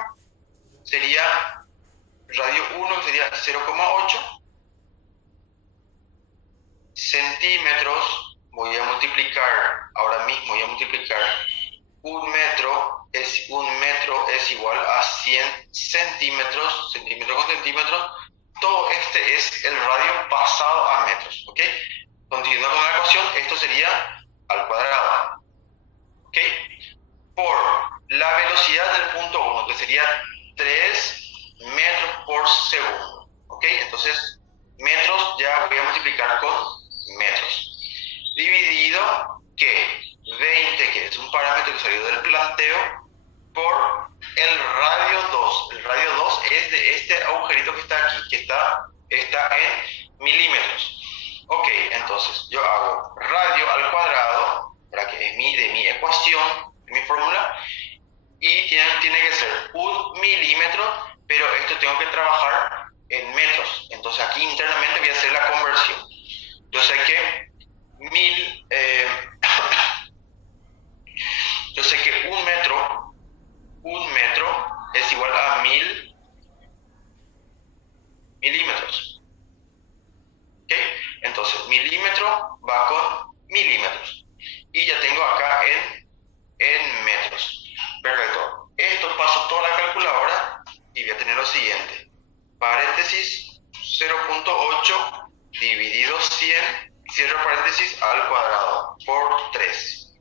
sería, radio 1 sería 0,8 centímetros. Voy a multiplicar, ahora mismo voy a multiplicar un metro es igual a 100 centímetros, centímetro con centímetros. Todo este es el radio pasado a metros, ¿ok? Continuando con la ecuación, esto sería al cuadrado, ¿ok? Por la velocidad del punto 1, que sería 3 metros por segundo, ¿ok? Entonces, metros ya voy a multiplicar con metros. Dividido que 20, que es un parámetro que salió del planteo, por el radio 2. El radio 2 es de este agujerito que está aquí, que está en milímetros. Ok, entonces yo hago radio al cuadrado, para que es de mi ecuación, de mi fórmula, y tiene que ser 1 milímetro, pero esto tengo que trabajar en metros. Entonces aquí internamente voy a hacer la conversión. Yo sé que yo sé que un metro es igual a 1000 milímetros. ¿Ok? Entonces, milímetro va con milímetros. Y ya tengo acá en metros. Perfecto. Esto paso toda la calculadora y voy a tener lo siguiente. Paréntesis 0.8 dividido 100, cierro paréntesis al cuadrado, por 3.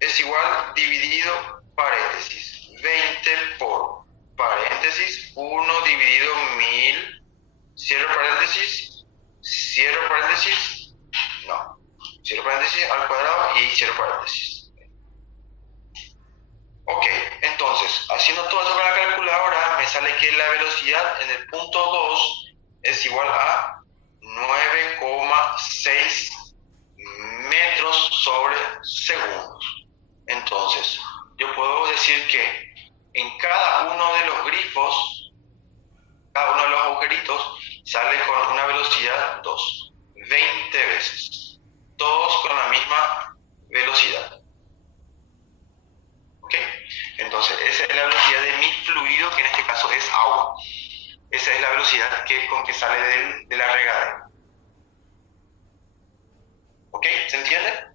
Es igual dividido paréntesis 20 por paréntesis 1 dividido 1000, cierro paréntesis al cuadrado y cierro paréntesis. Ok, entonces, haciendo todo eso con la calculadora, me sale que la velocidad en el punto 2 es igual a 9,6 metros sobre segundos. Entonces, yo puedo decir que en cada uno de los grifos, cada uno de los agujeritos, sale con una velocidad 2, 20 veces. Todos con la misma velocidad. ¿Ok? Entonces, esa es la velocidad de mi fluido, que en este caso es agua. Esa es la velocidad con que sale de la regadera. ¿Ok? ¿Se entiende?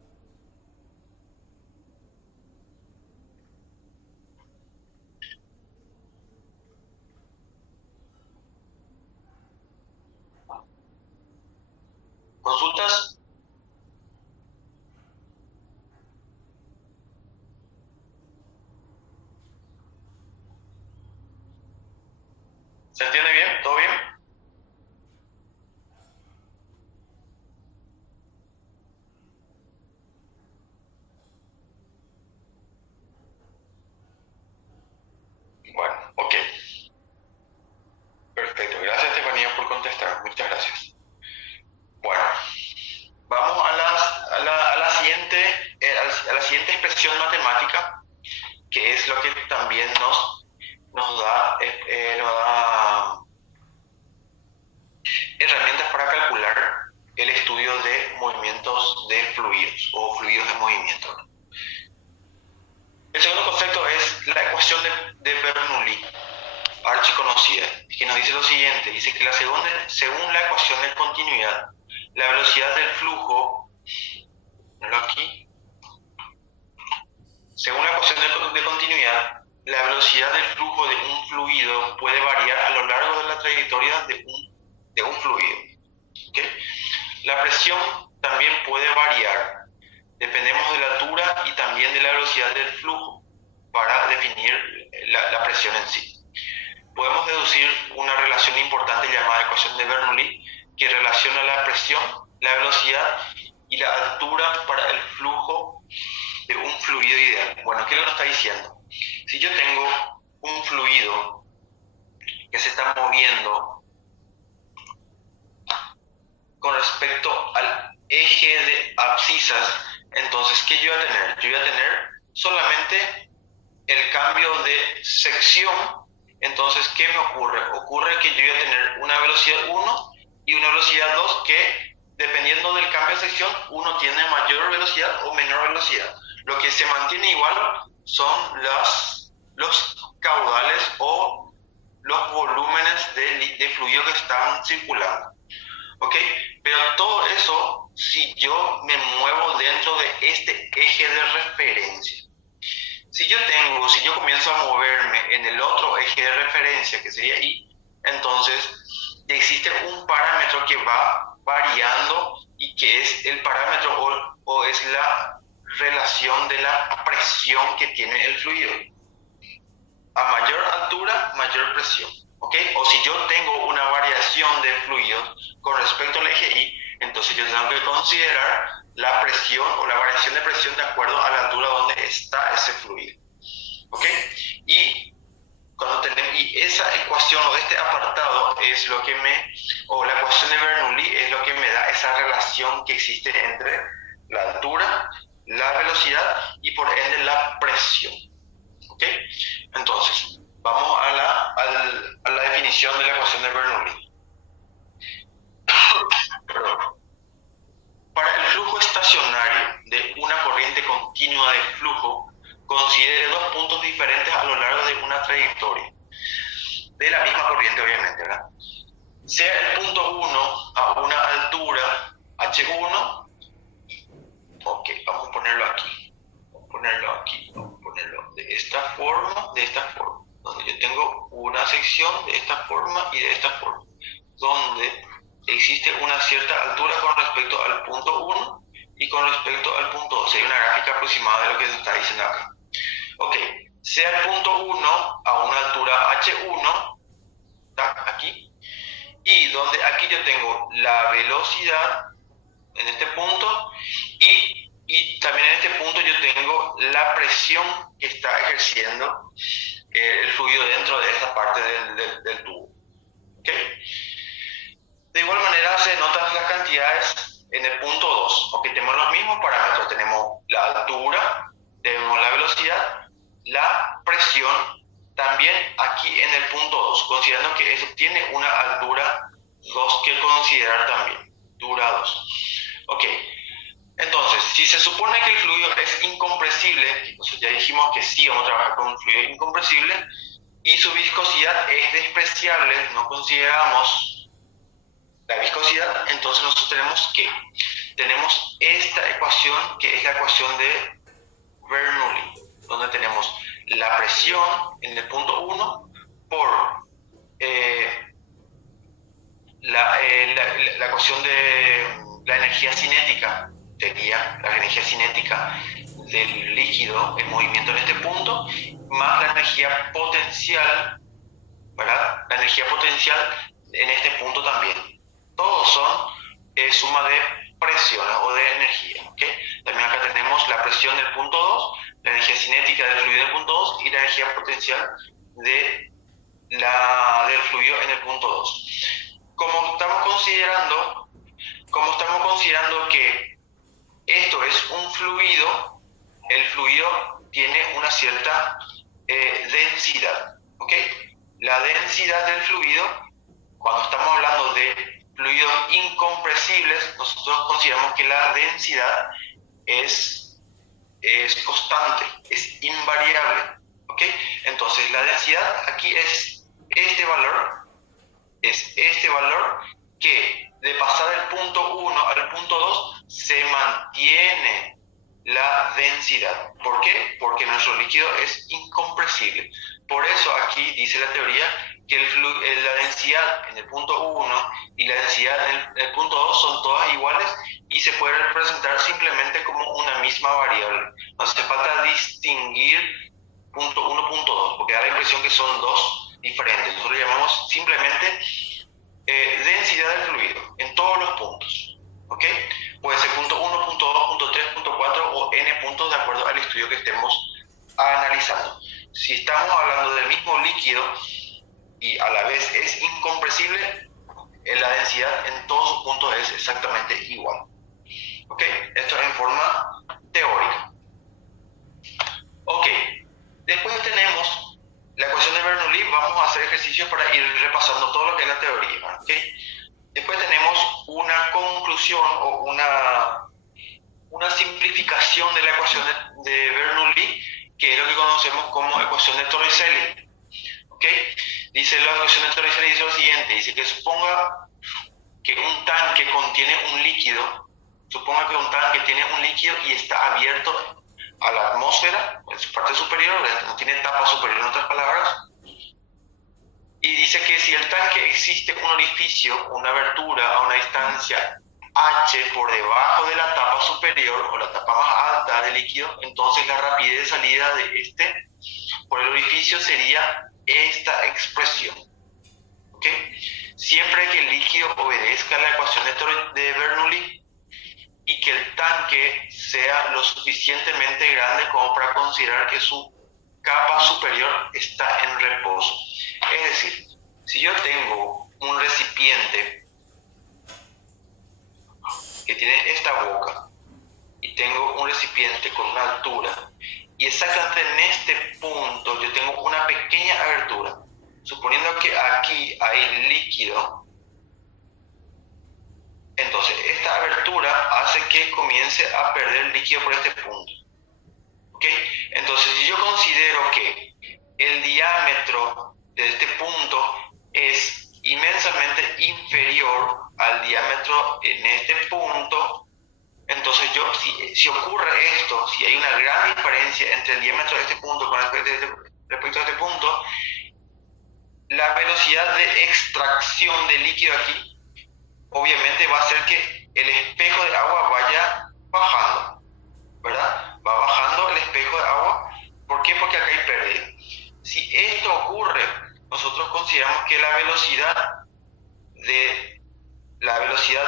¿Consultas? ¿Se entiende bien? ¿Todo bien? Bueno, ok. Perfecto. Gracias, Estefanía, por contestar. Muchas gracias. Bueno, vamos a la siguiente expresión matemática, que es lo que también nos da herramientas para calcular el estudio de movimientos de fluidos o fluidos en movimiento. El segundo concepto es la ecuación de Bernoulli, archiconocida, que nos dice lo siguiente. Dice que según la ecuación de continuidad, la velocidad del flujo, aquí, según la ecuación de continuidad, la velocidad del flujo de un fluido puede variar a lo largo de la trayectoria de un fluido. ¿Okay? La presión también puede variar. Dependemos de la altura y también de la velocidad del flujo para definir la presión en sí. Podemos deducir una relación importante llamada ecuación de Bernoulli, que relaciona la presión, la velocidad y la altura para el flujo de un fluido ideal. Bueno, ¿qué nos está diciendo? Si yo tengo un fluido que se está moviendo con respecto al eje de abscisas, entonces, ¿qué yo voy a tener? Yo voy a tener solamente el cambio de sección. Entonces, ¿qué me ocurre? Ocurre que yo voy a tener una velocidad 1 y una velocidad 2 que, dependiendo del cambio de sección, uno tiene mayor velocidad o menor velocidad. Lo que se mantiene igual son los caudales o los volúmenes de fluido que están circulando. ¿Ok? Pero todo eso, si yo me muevo dentro de este eje de referencia. Si yo comienzo a moverme en el otro eje de referencia, que sería I, entonces existe un parámetro que va variando y que es el parámetro o es la relación de la presión que tiene el fluido. A mayor altura, mayor presión. ¿ok? O si yo tengo una variación de fluidos con respecto al eje Y, entonces yo tengo que considerar la presión o la variación de presión de acuerdo a la altura donde está ese fluido, ¿ok? Y y esa ecuación o este apartado es lo que o la ecuación de Bernoulli es lo que me da esa relación que existe entre la altura, la velocidad y por ende la presión, ¿ok? Entonces, vamos a la definición de la ecuación de Bernoulli. Perdón. Para el flujo estacionario de una corriente continua de flujo, considere dos puntos diferentes a lo largo de una trayectoria, de la misma corriente obviamente, ¿verdad? Sea el punto 1 a una altura h1, ok, vamos a ponerlo aquí, vamos a ponerlo de esta forma, donde yo tengo una sección de esta forma y de esta forma, donde existe una cierta altura con respecto al punto 1 y con respecto al punto 2. Hay una gráfica aproximada de lo que se está diciendo acá. Ok, sea el punto 1 a una altura h1, aquí, y donde aquí yo tengo la velocidad en este punto y también en este punto yo tengo la presión que está ejerciendo el fluido dentro de esta parte del tubo. ¿Okay? De igual manera se notan las cantidades en el punto 2, porque tenemos los mismos parámetros, tenemos la altura, tenemos la velocidad, la presión, también aquí en el punto 2, considerando que eso tiene una altura 2 que considerar también, altura 2. Ok, entonces, si se supone que el fluido es incompresible, entonces ya dijimos que sí vamos a trabajar con un fluido incompresible, y su viscosidad es despreciable, no consideramos la viscosidad, entonces nosotros tenemos esta ecuación, que es la ecuación de Bernoulli, donde tenemos la presión en el punto 1 por la ecuación de la energía cinética, sería la energía cinética del líquido en movimiento en este punto, más la energía potencial, ¿verdad? La energía potencial en este punto también. Todos son suma de presiones o de energía, ¿okay? También acá tenemos la presión del punto 2, la energía cinética del fluido del punto 2 y la energía potencial del fluido en el punto 2. Como estamos considerando que esto es un fluido, el fluido tiene una cierta densidad, ¿ok? La densidad del fluido, cuando estamos hablando de fluidos incompresibles, nosotros consideramos que la densidad es constante, es invariable, ¿ok? Entonces la densidad aquí es este valor que de pasar del punto 1 al punto 2 se mantiene la densidad. ¿Por qué? Porque nuestro líquido es incompresible. Por eso aquí dice la teoría que la densidad en el punto 1 y la densidad en el punto 2 son todas iguales y se puede representar simplemente como una misma variable. No hace falta distinguir punto 1, punto 2, porque da la impresión que son dos diferentes. Nosotros lo llamamos simplemente densidad del fluido en todos los puntos. ¿Ok? Puede ser punto 1, punto 2, punto 3, punto 4 o n puntos de acuerdo al estudio que estemos analizando. Si estamos hablando del mismo líquido y a la vez es incompresible, la densidad en todos sus puntos es exactamente igual. ¿Ok? Esto es en forma teórica. Ok, después tenemos la ecuación de Bernoulli. Vamos a hacer ejercicios para ir repasando todo lo que es la teoría. ¿Ok? Después tenemos una conclusión o una simplificación de la ecuación de Bernoulli, que es lo que conocemos como ecuación de Torricelli. ¿Ok? Dice la ecuación de Torricelli dice lo siguiente, dice que suponga que un tanque contiene un líquido, tiene un líquido y está abierto a la atmósfera, en su parte superior, no tiene tapa superior en otras palabras, y dice que si el tanque existe un orificio, una abertura a una distancia h por debajo de la tapa superior o la tapa más alta del líquido, entonces la rapidez de salida de por el orificio sería esta expresión. ¿ok? Siempre que el líquido obedezca la ecuación de Bernoulli y que el tanque sea lo suficientemente grande como para considerar que su capa superior está en reposo. Es decir, si yo tengo un recipiente que tiene esta boca y tengo un recipiente con una altura y exactamente en este punto yo tengo una pequeña abertura, suponiendo que aquí hay líquido, entonces esta abertura hace que comience a perder líquido por este punto. ¿Ok? Entonces, si yo considero que el diámetro de este punto es inmensamente inferior al diámetro en este punto, entonces si ocurre esto, si hay una gran diferencia entre el diámetro de este punto con respecto a este punto, la velocidad de extracción de líquido aquí obviamente va a hacer que el espejo de agua vaya bajando, ¿verdad? Va bajando el espejo de agua. ¿Por qué? Porque acá hay pérdida. Si esto ocurre, nosotros consideramos que la velocidad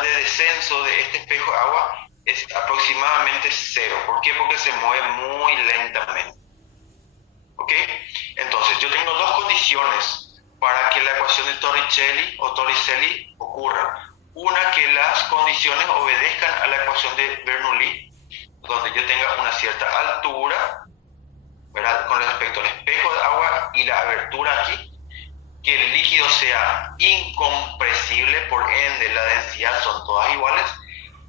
de descenso de este espejo de agua es aproximadamente cero. ¿Por qué? Porque se mueve muy lentamente. ¿Ok? Entonces, yo tengo dos condiciones para que la ecuación de Torricelli o Torricelli ocurra. Una, que las condiciones obedezcan a la ecuación de Bernoulli, donde yo tenga una cierta altura, ¿verdad?, con respecto al espejo de agua y la abertura aquí, que el líquido sea incompresible, por ende la densidad son todas iguales,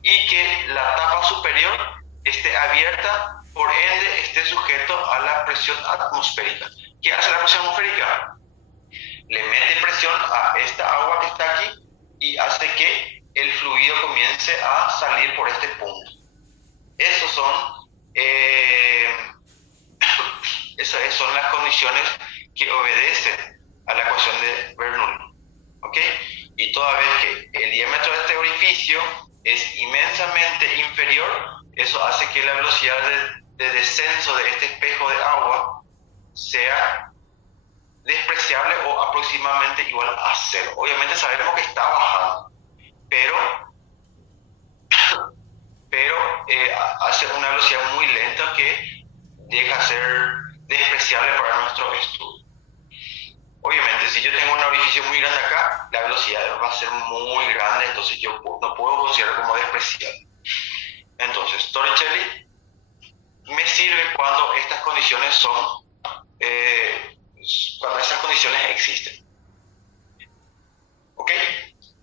y que la tapa superior esté abierta, por ende esté sujeto a la presión atmosférica. ¿Qué hace la presión atmosférica? Le mete presión a esta agua que está aquí y hace que el fluido comience a salir por este punto. Esas son las condiciones que obedecen a la ecuación de Bernoulli. ¿Ok? Y toda vez que el diámetro de este orificio es inmensamente inferior, eso hace que la velocidad de descenso de este espejo de agua sea despreciable o aproximadamente igual a cero. Obviamente sabemos que está bajando, pero hace una velocidad muy lenta que deja de ser despreciable para nuestro estudio. Obviamente, si yo tengo un orificio muy grande acá, la velocidad va a ser muy grande, entonces yo no puedo considerar como despreciable. Entonces, Torricelli me sirve cuando estas condiciones cuando esas condiciones existen. ¿Ok?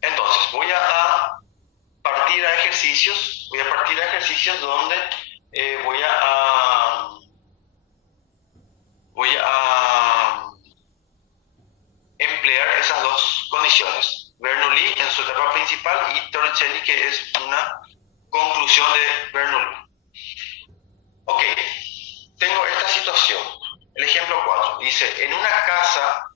Entonces, voy a partir a ejercicios donde voy a emplear esas dos condiciones. Bernoulli en su etapa principal y Torricelli, que es una conclusión de Bernoulli. Ok, tengo esta situación. El ejemplo 4 dice: en una casa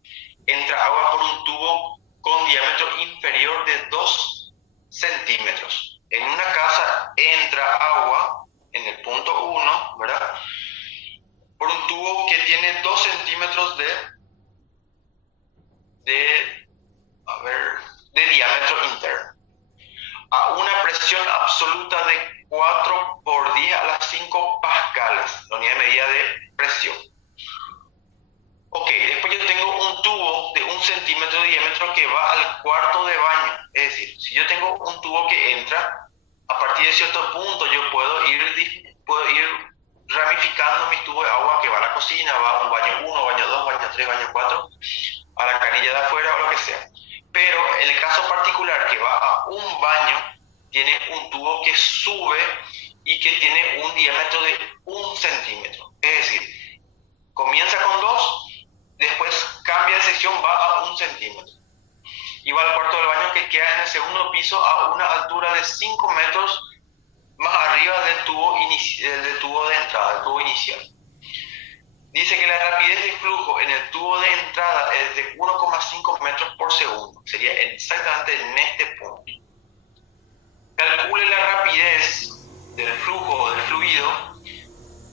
entra agua por un tubo con diámetro inferior de 2 centímetros. En una casa entra agua en el punto 1, ¿verdad?, por un tubo que tiene 2 centímetros de diámetro interno, a una presión absoluta de 4 por 10 a las 5 pascales, la unidad de medida de presión. Ok, después yo tengo un tubo de 1 centímetro de diámetro que va al cuarto de baño. Es decir, si yo tengo un tubo que entra, a partir de cierto punto yo puedo ir ramificando mi tubo de agua que va a la cocina, va a un baño 1, baño 2, baño 3, baño 4, a la canilla de afuera o lo que sea. Pero en el caso particular que va a un baño, tiene un tubo que sube y que tiene un diámetro de 1 centímetro. Es decir, comienza con 2, después cambia de sección, va a 1 centímetro. Y va al cuarto del baño, que queda en el segundo piso a una altura de 5 metros más arriba del tubo de entrada, del tubo inicial. Dice que la rapidez de flujo en el tubo de entrada es de 1,5 metros por segundo. Sería exactamente en este punto. Calcule la rapidez del flujo del fluido,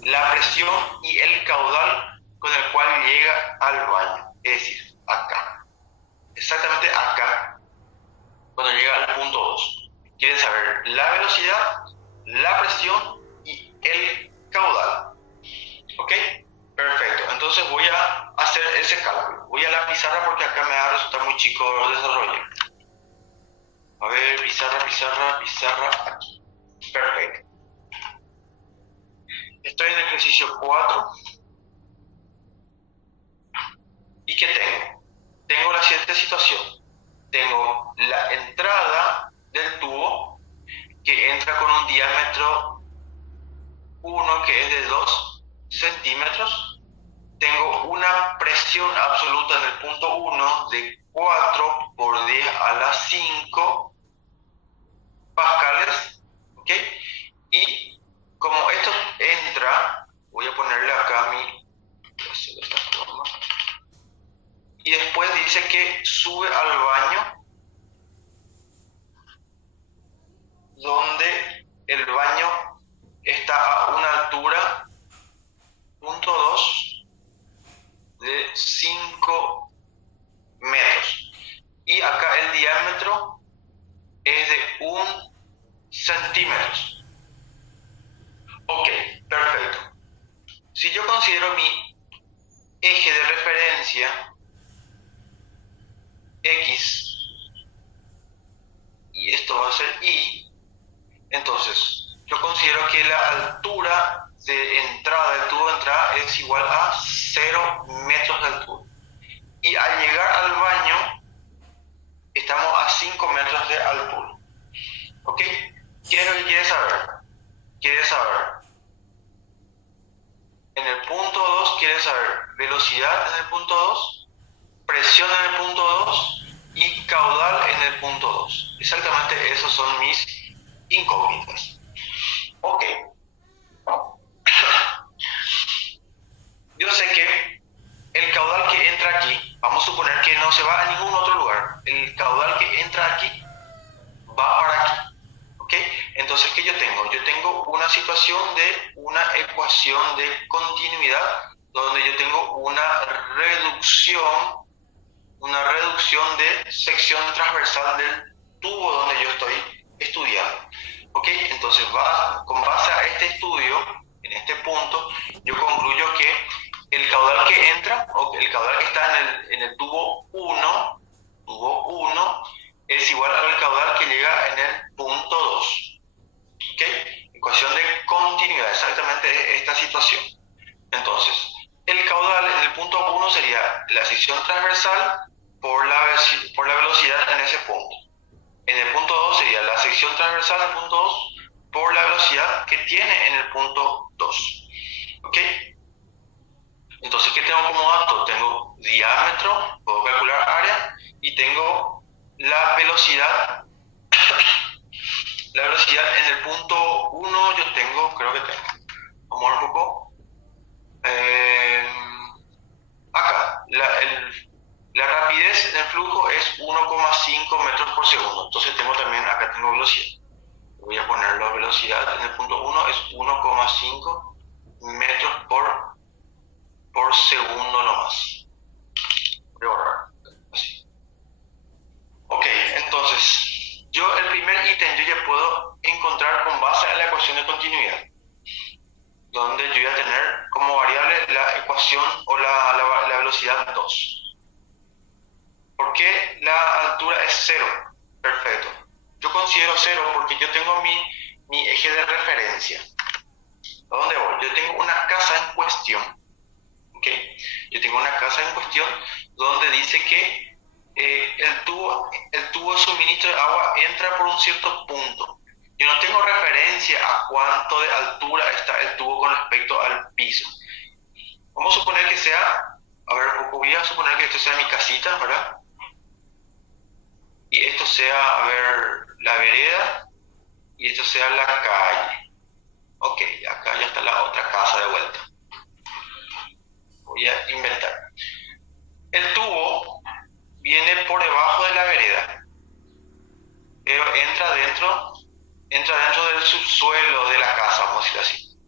la presión y el caudal con el cual llega al baño. Es decir, acá. Exactamente acá. Perfecto. Entonces voy a hacer ese cálculo. Voy a la pizarra porque acá me va a resultar muy chico el desarrollo. A ver, pizarra, pizarra, pizarra, aquí. Perfecto. Estoy en el ejercicio 4. ¿Y qué tengo? Tengo la siguiente situación. Tengo la entrada del tubo que entra con un diámetro 1 que es de 2 centímetros. Tengo una presión absoluta en el punto 1 de 4 por 10 a la 5 pascales, ¿ok? Y como esto entra, voy a ponerle acá voy a hacer de esta forma. Y después dice que sube al baño, donde el baño está a una altura punto 2 de 5 metros. Y acá el diámetro es de 1 centímetro. Ok, perfecto. Si yo considero mi eje de referencia X y esto va a ser Y, entonces yo considero que la altura de entrada del tubo de entrada es igual a 0 metros de altura. Y al llegar al baño estamos a 5 metros de altura. ¿Ok? ¿Qué es lo que quiere saber? Quiere saber, en el punto 2 quiere saber velocidad en el punto 2, presión en el punto 2 y caudal en el punto 2. Exactamente esos son mis incógnitas. Ok. Yo sé que el caudal que entra aquí, vamos a suponer que no se va a ningún otro lugar. El caudal que entra aquí va para aquí. ¿Ok? Entonces, ¿qué yo tengo? Yo tengo una situación de una ecuación de continuidad donde yo tengo una reducción de sección transversal del tubo donde yo estoy estudiando. ¿Ok? Entonces, con base a este estudio, en este punto, yo concluyo que el caudal que entra, o el caudal que está en el tubo 1, es igual al caudal que llega en el punto 2. ¿Ok? Ecuación de continuidad, exactamente esta situación. Entonces, el caudal en el punto 1 sería la sección transversal por la velocidad en ese punto. En el punto 2 sería la sección transversal del punto 2 por la velocidad que tiene en el punto 2. ¿Ok? Entonces, ¿qué tengo como dato? Tengo diámetro, puedo calcular área, y tengo la velocidad. La velocidad en el punto 1 yo tengo, creo que tengo. Vamos a ver un poco. Acá, la rapidez del flujo es 1,5 metros por segundo. Entonces acá tengo velocidad. Voy a poner la velocidad en el punto 1 es 1,5 metros por segundo nomás. Voy a borrar. Así. Ok, entonces, el primer ítem yo ya puedo encontrar con base en la ecuación de continuidad, donde yo voy a tener como variable la ecuación o la velocidad 2. ¿Por qué la altura es 0? Perfecto. Yo considero 0 porque yo tengo mi eje de referencia. ¿A dónde voy? Yo tengo una casa en cuestión. ¿Ok? Yo tengo una casa en cuestión donde dice que el tubo de suministro de agua entra por un cierto punto. Yo no tengo referencia a cuánto de altura está el tubo con respecto al piso. Vamos a suponer que sea, voy a suponer que esto sea mi casita, ¿verdad? Y esto sea, la vereda, y esto sea la calle. Ok, acá ya está la otra casa de vuelta. Voy a inventar. El tubo viene por debajo de la vereda, pero entra dentro del subsuelo de la casa, vamos a decir así.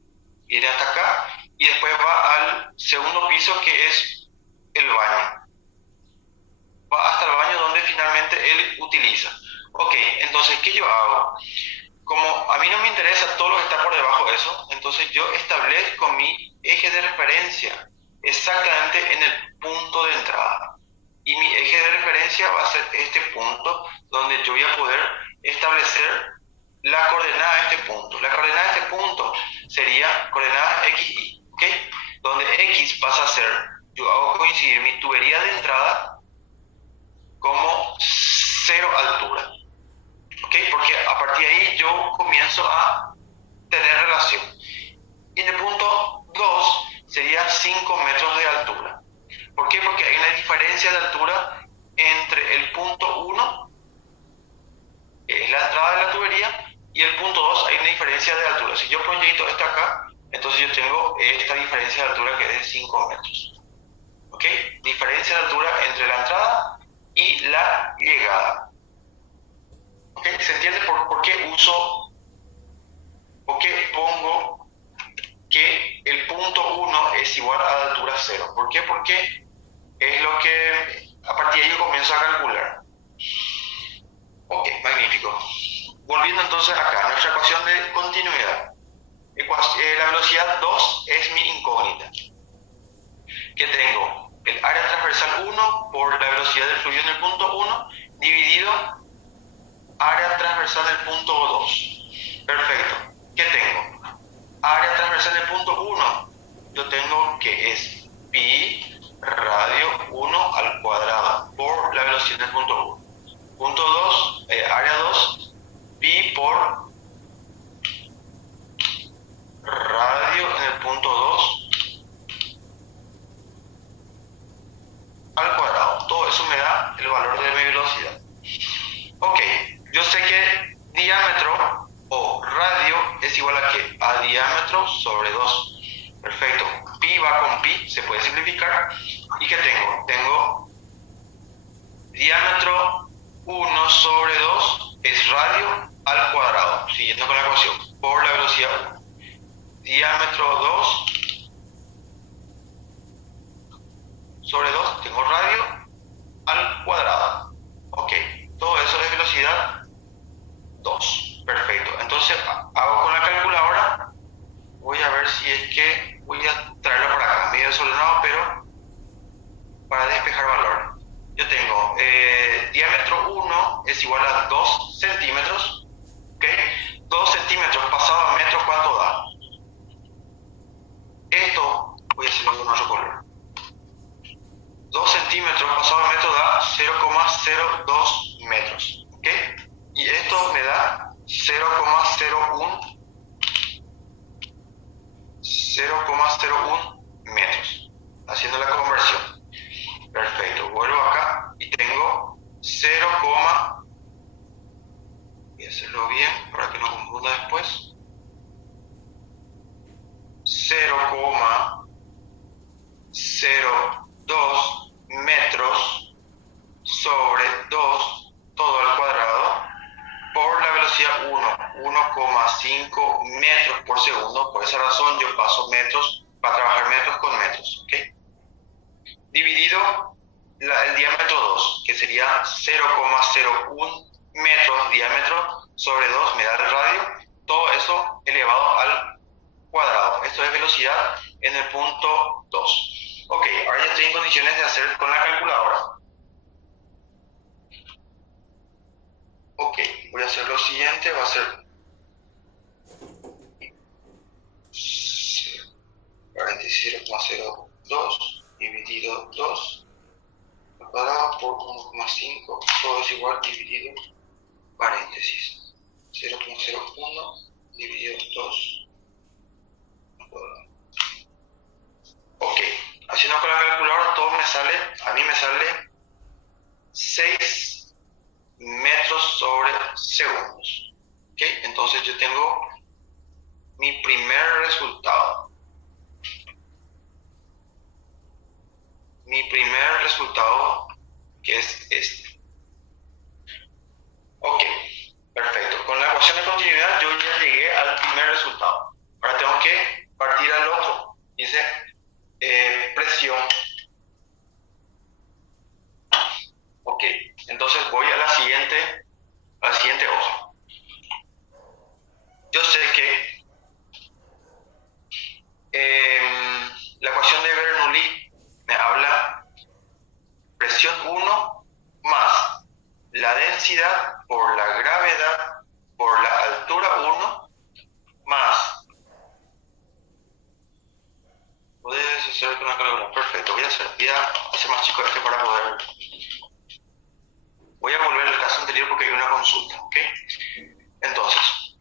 Viene hasta acá y después va al segundo piso, que es el baño. Va hasta el baño donde finalmente él utiliza. Ok, entonces, ¿qué yo hago? Como a mí no me interesa todo lo que está por debajo de eso, entonces yo establezco mi eje de referencia exactamente en el punto de entrada. Y mi eje de referencia va a ser este punto donde yo voy a poder establecer la coordenada de este punto. La coordenada de este punto sería coordenada x, y, ¿ok? Donde x pasa a ser, yo hago coincidir mi tubería de entrada como 0 altura, ¿ok? Porque a partir de ahí yo comienzo a tener relación. Y en el punto 2 sería 5 metros de altura. ¿Por qué? Porque hay una diferencia de altura entre el punto 1, que es la entrada de la tubería, y el punto 2 hay una diferencia de altura. Si yo proyecto esto acá, entonces yo tengo esta diferencia de altura que es de 5 metros. ¿Ok? Diferencia de altura entre la entrada y la llegada. ¿Ok? ¿Se entiende por qué uso, por qué pongo que el punto 1 es igual a la altura 0? ¿Por qué? Porque es lo que a partir de ahí yo comienzo a calcular. Ok, magnífico. Volviendo entonces acá, nuestra ecuación de continuidad. La velocidad 2 es mi incógnita. Que tengo el área transversal 1 por la velocidad del fluido en el punto 1 dividido área transversal del punto 2. Perfecto. ¿Qué tengo? Área transversal del punto 1. Yo tengo que es pi radio 1 al cuadrado por la velocidad del punto 1. Punto 2, área 2, pi por radio en el punto 2 al cuadrado. Todo eso me da el valor de mi velocidad. Ok, yo sé que diámetro o radio es igual a ¿qué? A diámetro sobre 2. Perfecto. Pi va con pi, se puede simplificar. ¿Y qué tengo? Tengo diámetro 1 sobre 2 es radio al cuadrado, siguiendo con la ecuación, por la velocidad 1. Diámetro 2 sobre 2, tengo radio al cuadrado. Ok, todo eso es velocidad 2. Perfecto. Entonces hago con la calculadora, voy a ver si es que voy a traerlo para acá, medio desordenado, pero para despejar valores. Yo tengo diámetro 1 es igual a 2 centímetros. ¿Ok? 2 centímetros pasado a metro, ¿cuánto da? Esto, voy a hacerlo con otro color. 2 centímetros pasado a metro da 0,02 metros. ¿Ok? Y esto me da 0,01 metros. Haciendo la conversión. Perfecto. Vuelvo acá y tengo 0, voy a hacerlo bien para que no confunda después. 0,02 metros sobre 2 todo al cuadrado por la velocidad 1,5 metros por segundo. Por esa razón yo paso metros para trabajar metros con metros. ¿Okay? Dividido el diámetro 2, que sería 0,01 metros diámetro sobre 2 me da el radio. Todo eso elevado al cuadrado. Esto es velocidad en el punto 2. Ok, ahora ya estoy en condiciones de hacer con la calculadora. Ok, voy a hacer lo siguiente, va a ser 0,02 dividido 2 al cuadrado por 1,5, todo es igual dividido paréntesis. 0,01 dividido 2 al cuadrado. Ok, haciendo con la calculadora todo me sale, a mí me sale 6 metros sobre segundos. Ok, entonces yo tengo mi primer resultado. Mi primer resultado, que es este. Ok, perfecto. Con la ecuación de continuidad yo ya llegué al primer resultado. Ahora tengo que partir al otro. Dice presión. Ok, entonces voy a la siguiente hoja. Yo sé que la ecuación de Bernoulli habla presión 1 más la densidad por la gravedad por la altura 1 más. Puedes hacer con la calculadora. Perfecto, voy a hacer más chico este para poder. Voy a volver al caso anterior porque hay una consulta, ¿ok? Entonces,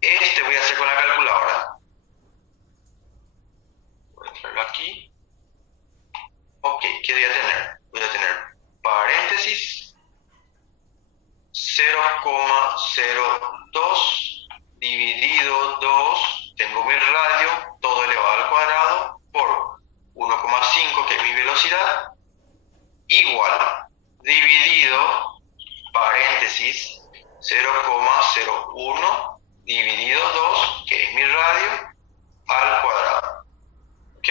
este voy a hacer con la calculadora. Voy a traerlo aquí. Ok, ¿qué voy a tener? Voy a tener paréntesis 0,02 dividido 2, tengo mi radio, todo elevado al cuadrado, por 1,5, que es mi velocidad, igual, dividido, paréntesis, 0,01 dividido 2, que es mi radio, al cuadrado. ¿Ok?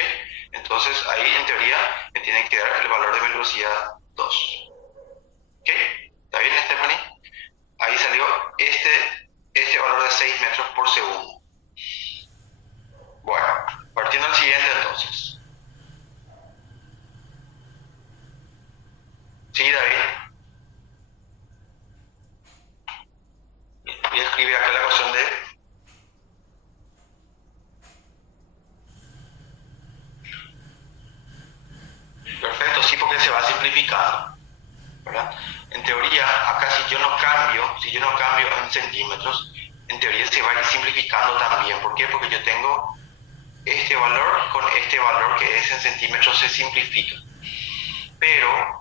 Entonces ahí en teoría me tiene que dar el valor de velocidad 2. ¿Ok? ¿Está bien, Stephanie? Ahí salió este valor de 6 metros por segundo. Bueno, partiendo al siguiente entonces. Sí, David. Voy a escribir acá la ecuación de perfecto, sí, porque se va simplificando, ¿verdad? En teoría, acá si yo no cambio en centímetros, en teoría se va a ir simplificando también. ¿Por qué? Porque yo tengo este valor con este valor que es en centímetros, se simplifica. Pero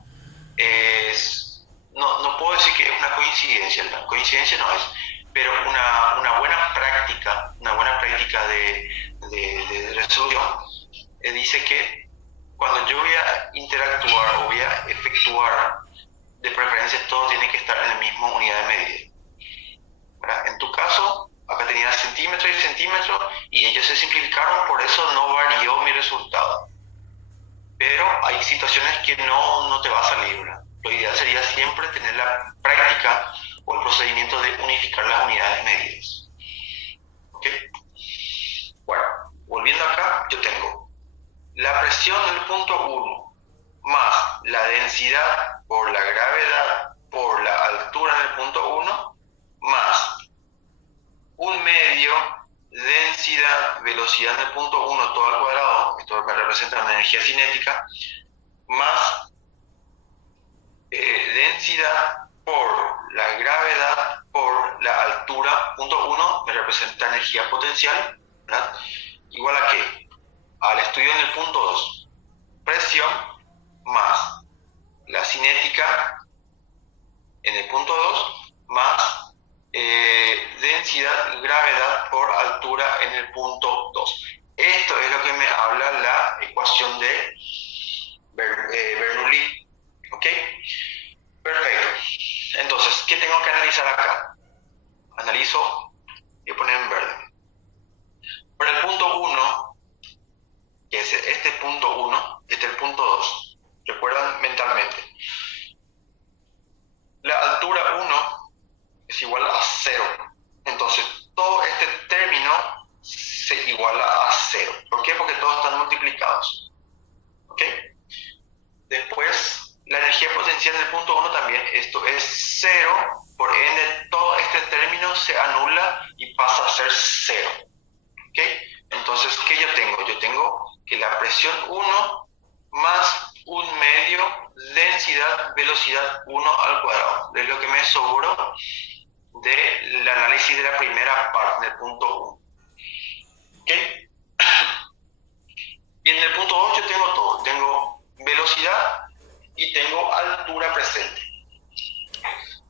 no puedo decir que es una coincidencia, la coincidencia no es, pero una buena práctica de resolución dice que cuando yo voy a interactuar o voy a efectuar, de preferencia todo tiene que estar en la misma unidad de medida, ¿verdad? En tu caso, acá tenías centímetros y centímetros y ellos se simplificaron, por eso no varió mi resultado. Pero hay situaciones que no te va a salir, ¿verdad? Lo ideal sería siempre tener la práctica o el procedimiento de unificar las unidades medidas. ¿Ok? Bueno, volviendo acá, yo tengo la presión del punto 1 más la densidad por la gravedad por la altura en el punto 1 más un medio densidad, velocidad en el punto 1 todo al cuadrado, esto me representa una energía cinética, más densidad por la gravedad por la altura, punto 1 me representa energía potencial, ¿verdad? Igual a qué? Al estudio en el punto 2, presión más la cinética en el punto 2 más densidad, gravedad por altura en el punto 2. Esto es lo que me habla la ecuación de Bernoulli. ¿Ok? Perfecto. Entonces, ¿qué tengo que analizar acá? Analizo, voy a poner en verde. Por el punto 1, que es este punto 1, este es el punto 2. Recuerdan mentalmente. La altura 1 es igual a 0. Entonces, todo este término se iguala a 0. ¿Por qué? Porque todos están multiplicados. ¿Ok? Después, la energía potencial del punto 1 también, esto es 0, por ende todo este término se anula y pasa a ser 0. ¿Ok? Entonces, ¿qué yo tengo? Yo tengo que la presión 1 más un medio densidad, velocidad 1 al cuadrado. Es lo que me sobró del análisis de la primera parte, del punto 1. ¿Ok? Y en el punto 2 yo tengo todo. Tengo velocidad y tengo altura presente.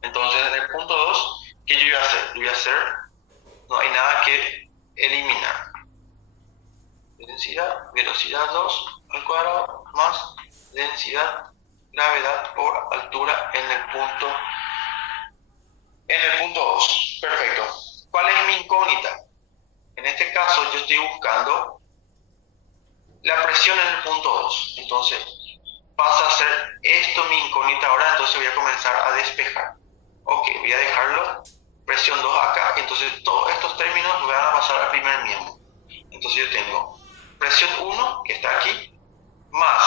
Entonces, en el punto 2, ¿qué yo voy a hacer? Yo voy a hacer, no hay nada que eliminar. Densidad, velocidad 2 al cuadrado más densidad, gravedad por altura en el punto 2. Perfecto. ¿Cuál es mi incógnita? En este caso yo estoy buscando la presión en el punto 2. Entonces pasa a ser esto mi incógnita ahora, entonces voy a comenzar a despejar. Ok, voy a dejarlo, presión 2 acá, entonces todos estos términos van a pasar al primer miembro. Entonces yo tengo presión 1, que está aquí, más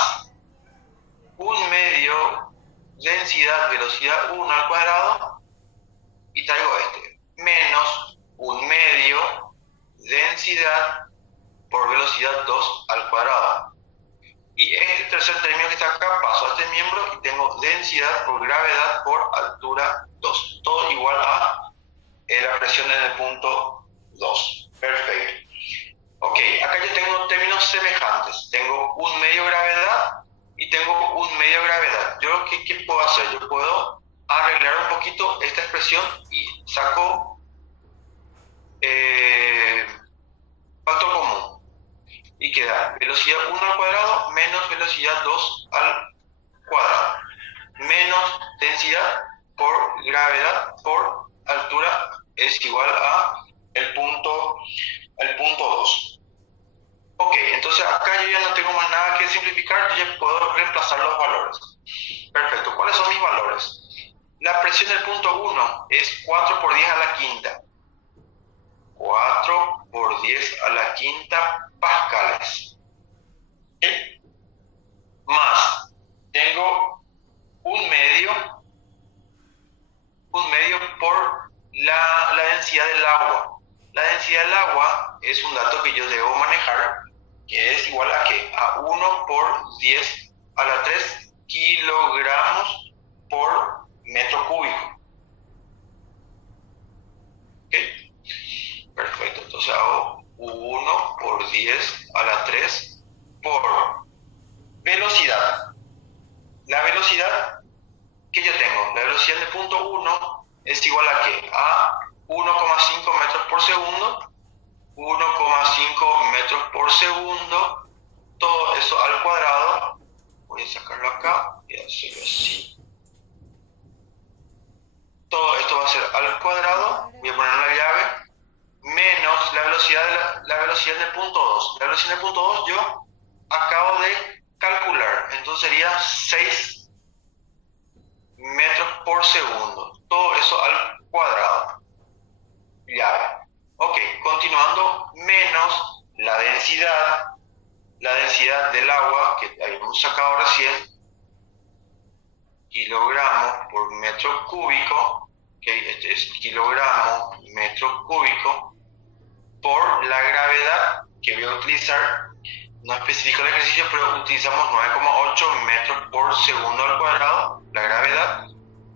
velocidad 1 al cuadrado, y traigo menos 1/2 densidad por velocidad 2 al cuadrado. Y este tercer término que está acá, paso a este miembro y tengo densidad por gravedad por altura 2. Todo igual a la presión en el punto 2. Perfecto. Ok, acá yo tengo términos semejantes. Tengo 1/2 gravedad y tengo 1/2 gravedad. Yo, ¿qué puedo hacer? Yo puedo arreglar un poquito esta expresión y saco factor común. Y queda velocidad 1 al cuadrado menos velocidad 2 al cuadrado. Menos densidad por gravedad por altura es igual a el punto 2. Ok, entonces acá yo ya no tengo más nada que simplificar, yo ya puedo reemplazar los valores. Perfecto, ¿cuáles son mis valores? La presión del punto 1 es 4 por 10 a la quinta. 4 por 10 a la quinta pascales. ¿Okay? Más, tengo 1/2 por la densidad del agua. La densidad del agua es un dato que yo debo manejar, que es igual a ¿qué? A 1 por 10 a la 3 kilogramos por metro cúbico. ¿Ok? Perfecto, entonces hago 1 por 10 a la 3 por velocidad. La velocidad que yo tengo, la velocidad del punto 1 es igual a ¿qué? A 1,5 metros por segundo. 1,5 metros por segundo, todo eso al cuadrado. Voy a sacarlo acá y hacerlo así. Todo esto va a ser al cuadrado, voy a poner una llave, menos la velocidad del punto 2. La velocidad del punto 2 yo acabo de calcular, entonces sería 6 metros por segundo. Todo eso al cuadrado. Llave. Ok, continuando, menos la densidad del agua que habíamos sacado recién, kilogramos por metro cúbico, que este es kilogramos metro cúbico, por la gravedad que voy a utilizar, no especifico el ejercicio, pero utilizamos 9,8 metros por segundo al cuadrado, la gravedad,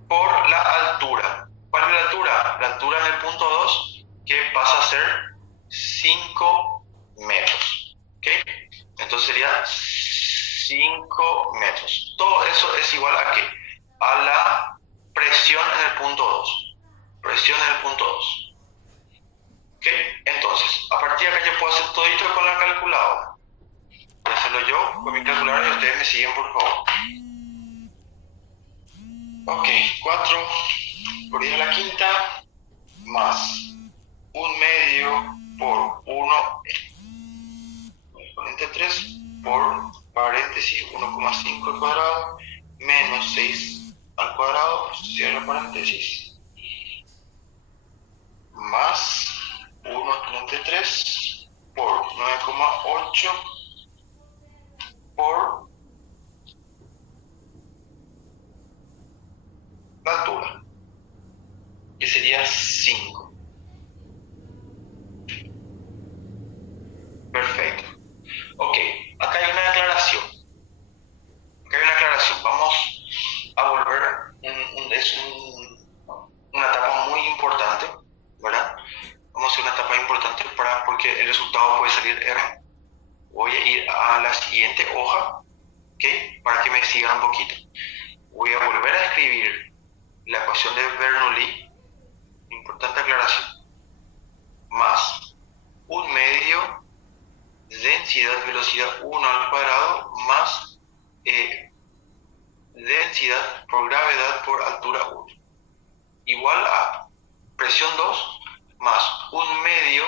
por la altura. ¿Cuál es la altura? La altura en el punto 2, que pasa a ser 5 metros. ¿Okay? Entonces sería 5 metros. Todo eso es igual a ¿qué? A la presión en el punto 2. Presión en el punto 2. ¿Okay? Entonces, a partir de acá yo puedo hacer todo esto con la calculadora. Voy a hacerlo yo con mi calculadora y ustedes me siguen, por favor. Ok, 4 por 10 a la quinta más 1/2 por 1 exponente 3 por paréntesis 1,5 al cuadrado menos 6 al cuadrado, cierro paréntesis, más 1 exponente 3 por 9,8 por la altura, que sería 5. Perfecto. Ok, acá hay una aclaración. Vamos a volver, es una etapa muy importante, ¿verdad? Vamos a hacer una etapa importante porque el resultado puede salir errado. Voy a ir a la siguiente hoja, ¿ok? Para que me sigan un poquito. Voy a volver a escribir la ecuación de Bernoulli, importante aclaración, más 1/2 densidad velocidad 1 al cuadrado más densidad por gravedad por altura 1 igual a presión 2 más 1/2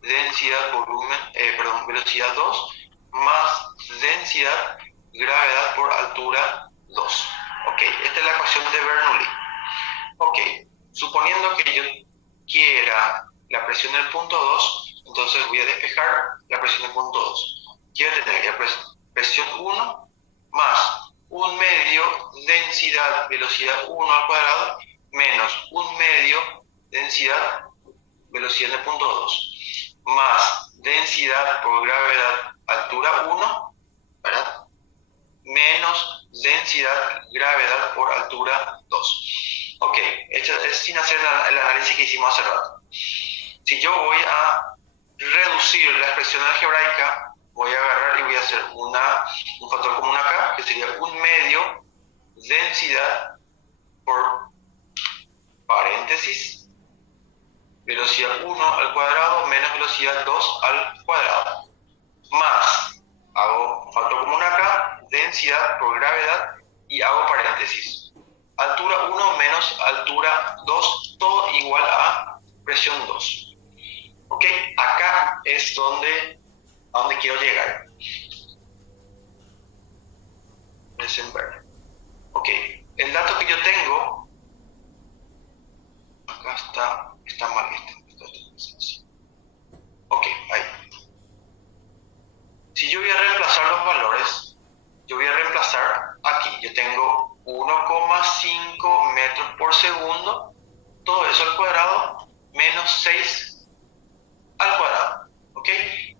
densidad velocidad 2 más densidad gravedad por altura 2. Ok, esta es la ecuación de Bernoulli. Ok, suponiendo que yo quiera la presión del punto 2, entonces voy a despejar la presión del punto 2. Quiero tener la presión 1 más 1 medio densidad velocidad 1 al cuadrado menos 1 medio densidad velocidad de punto 2 más densidad por gravedad altura 1, ¿verdad? Menos densidad gravedad por altura 2. Ok, esto es sin hacer el análisis que hicimos hace rato. Si yo voy a reducir la expresión algebraica, voy a agarrar y voy a hacer un factor común acá, que sería 1 medio densidad por paréntesis velocidad 1 al cuadrado menos velocidad 2 al cuadrado, más, hago factor común acá, densidad por gravedad y hago paréntesis. Altura 1 menos altura 2, todo igual a presión 2. ¿Ok? Acá es a donde quiero llegar. Desenver. Ok, el dato que yo tengo, acá está mal esto. Ok, ahí. Si yo voy a reemplazar los valores, yo voy a reemplazar aquí. Yo tengo 1,5 metros por segundo, todo eso al cuadrado, menos 6 al cuadrado. ¿Ok?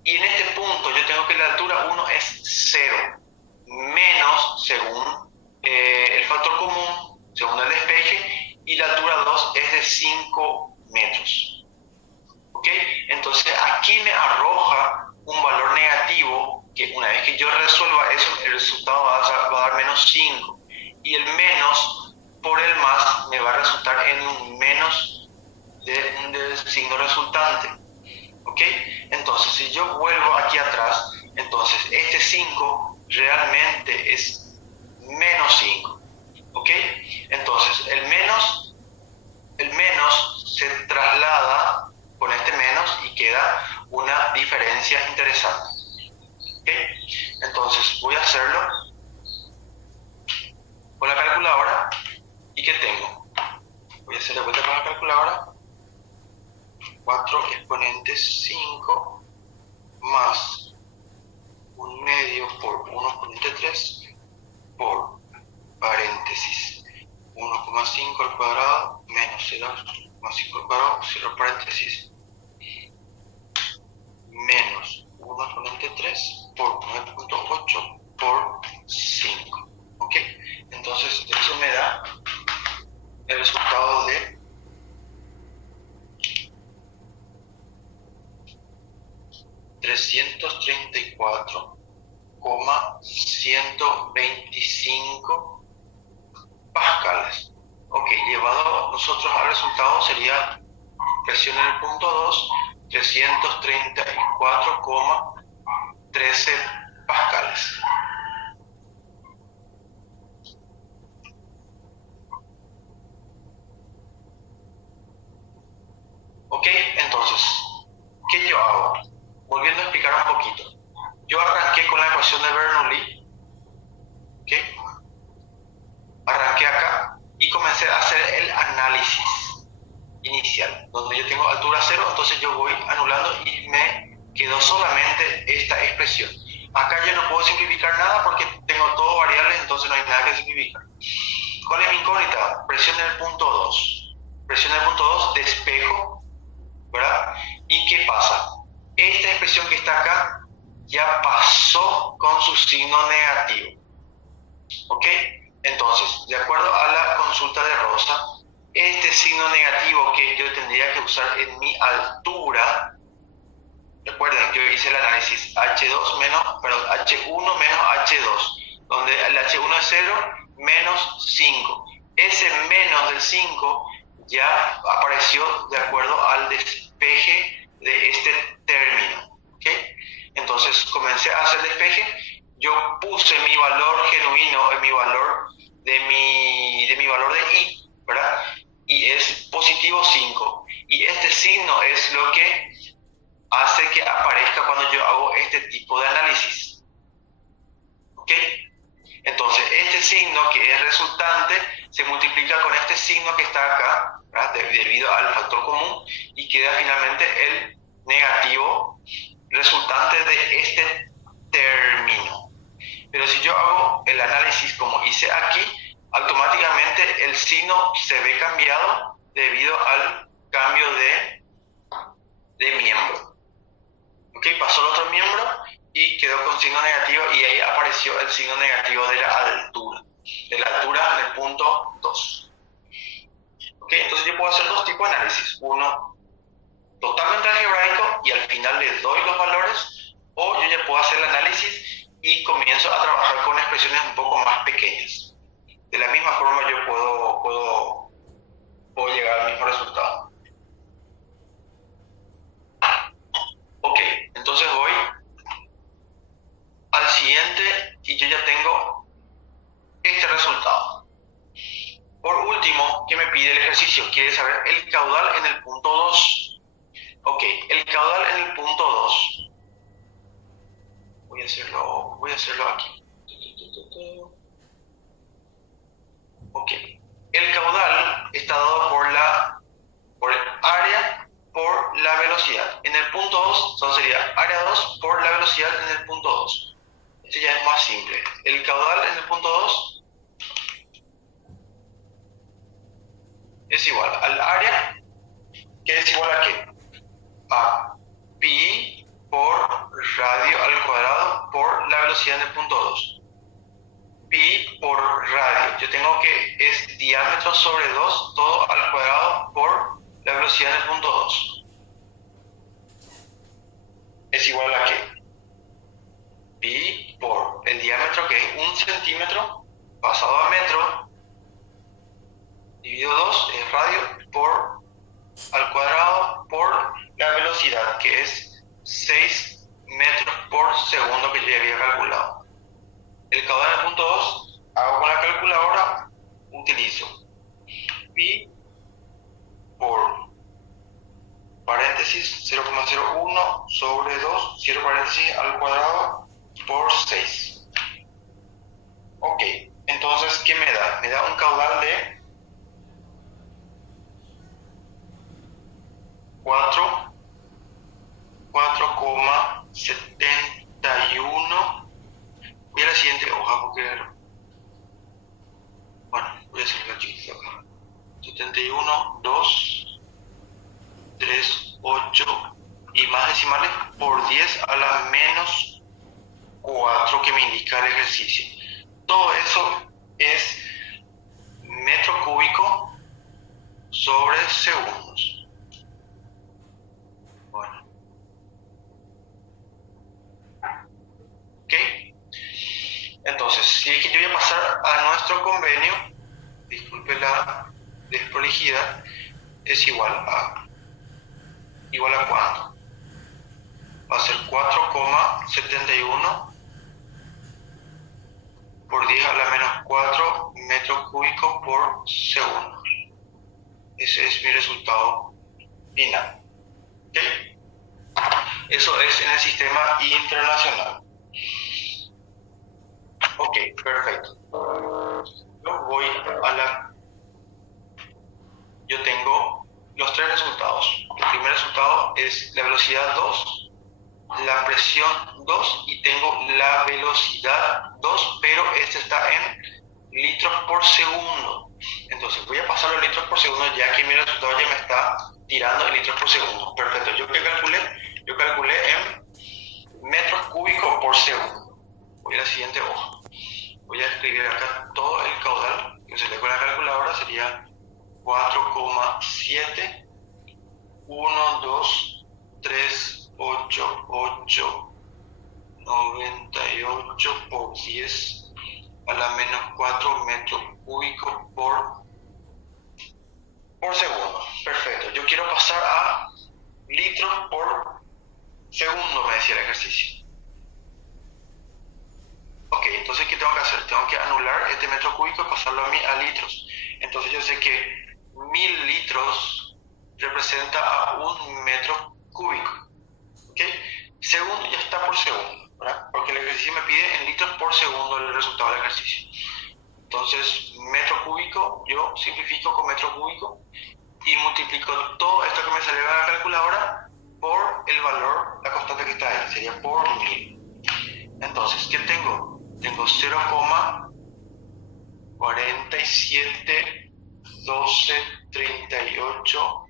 Y en este punto yo tengo que la altura 1 es 0, menos, según el factor común, según el despeje, y la altura 2 es de 5 metros. ¿Ok? Entonces aquí me arroja un valor negativo, que una vez que yo resuelva eso, el resultado va a dar menos 5. Y el menos por el más me va a resultar en un menos del signo resultante. ¿Ok? Entonces, si yo vuelvo aquí atrás, entonces este 5 realmente es menos 5. ¿Ok? Entonces, el menos se traslada con este menos y queda una diferencia interesante. ¿Ok? Entonces, voy a hacerlo con la calculadora. ¿Y qué tengo? Voy a hacer la vuelta con la calculadora. 4 exponentes 5 más 1 medio por 1 exponente 3 por paréntesis 1,5 al cuadrado menos 0,5 al cuadrado, 0 paréntesis, menos 1 exponente 3 por 9,8 por 5. ¿Ok? Entonces eso me da el resultado de 334,125 pascales. Ok, llevado nosotros al resultado sería presión en el punto 2, 334,13 pascales. Ok, entonces, ¿qué yo hago? Volviendo a explicar un poquito. Yo arranqué con la ecuación de Bernoulli, ¿ok? Arranqué acá y comencé a hacer el análisis inicial, donde yo tengo altura 0, entonces yo voy anulando y me quedó solamente esta expresión. Acá yo no puedo simplificar nada porque tengo todo variables, entonces no hay nada que simplificar. ¿Cuál es mi incógnita? Presión en el punto 2. Presión en el punto 2, despejo, ¿verdad? ¿Y qué pasa? Esta expresión que está acá ya pasó con su signo negativo. ¿Ok? Entonces, de acuerdo a la consulta de Rosa, este signo negativo que yo tendría que usar en mi altura, recuerden, yo hice el análisis H1 menos H2, donde el H1 es 0, menos 5. Ese menos del 5 ya apareció de acuerdo al despeje de este término. ¿Ok? Entonces comencé a hacer despeje, yo puse mi valor genuino, mi valor de mi valor de I, ¿verdad? Y es positivo 5. Y este signo es lo que hace que aparezca cuando yo hago este tipo de análisis. ¿Ok? Entonces, este signo que es resultante se multiplica con este signo que está acá, ¿verdad? Debido al factor común, y queda finalmente el negativo resultante de este término. Pero si yo hago el análisis como hice aquí, automáticamente el signo se ve cambiado debido al cambio de miembro. ¿Ok? Pasó el otro miembro y quedó con signo negativo y ahí apareció el signo negativo de la altura en el punto 2. ¿Ok? Entonces yo puedo hacer dos tipos de análisis. Uno totalmente algebraico y al final le doy los valores, o yo ya puedo hacer el análisis y comienzo a trabajar con expresiones un poco más pequeñas. De la misma forma yo puedo llegar al mismo resultado. Ok, entonces voy al siguiente y yo ya tengo este resultado. Por último, ¿qué me pide el ejercicio? Quiere saber el caudal en el punto 2. Ok, el caudal en el punto 2. Voy a hacerlo aquí. Ok, el caudal está dado por el área por la velocidad. En el punto 2, entonces sería área 2 por la velocidad en el punto 2. Esto ya es más simple. El caudal en el punto 2 es igual al área, que es igual a ¿qué? A pi por radio al cuadrado por la velocidad en el punto 2. Pi por radio. Yo tengo que es diámetro sobre 2, todo al cuadrado por la velocidad en el punto 2. Es igual a ¿qué? Pi por el diámetro, que es 1 centímetro, pasado a metro, dividido 2, es radio, por al cuadrado por la velocidad, que es 6 metros por segundo, que yo ya había calculado. El caudal del punto 2, hago con la calculadora, utilizo pi por paréntesis 0,01 sobre 2, cierro paréntesis al cuadrado por 6. Ok, entonces, ¿qué me da? Me da un caudal de 4,71. Voy a la siguiente hoja porque, bueno, voy a hacerlo chiquito acá. 71, 2, 3, 8 y más decimales por 10 a la menos 4 que me indica el ejercicio. Todo eso es metro cúbico sobre segundos. Bueno. ¿Ok? Entonces, si es que yo voy a pasar a nuestro convenio, disculpe la desprolijidad, es igual a ¿cuánto? Va a ser 4,71 por 10 a la menos 4 metros cúbicos por segundo. Ese es mi resultado final. ¿Ok? Eso es en el sistema internacional. Ok, perfecto. Yo tengo los tres resultados. El primer resultado es la velocidad 2, la presión 2 y tengo la velocidad 2, pero este está en litros por segundo. Entonces voy a pasar los litros por segundo, ya que mi resultado ya me está tirando en litros por segundo. Perfecto, yo calculé en metros cúbicos por segundo. Voy a la siguiente hoja. Voy a escribir acá todo el caudal, que se lee con la calculadora, sería 4,7, 1, 2, 3, 8, 8, 98 por 10 a la menos 4 metros cúbicos por segundo. Perfecto. Yo quiero pasar a litros por segundo, me decía el ejercicio. Ok, entonces ¿qué tengo que hacer? Tengo que anular este metro cúbico y pasarlo a litros. Entonces yo sé que 1000 litros representa a 1 metro cúbico. ¿Ok? Segundo ya está por segundo, ¿verdad? Porque el ejercicio me pide en litros por segundo el resultado del ejercicio. Entonces, metro cúbico, yo simplifico con metro cúbico y multiplico todo esto que me salió en la calculadora por el valor, la constante que está ahí, sería por 1000. Entonces, ¿qué tengo? tengo 0,47, 12, 38,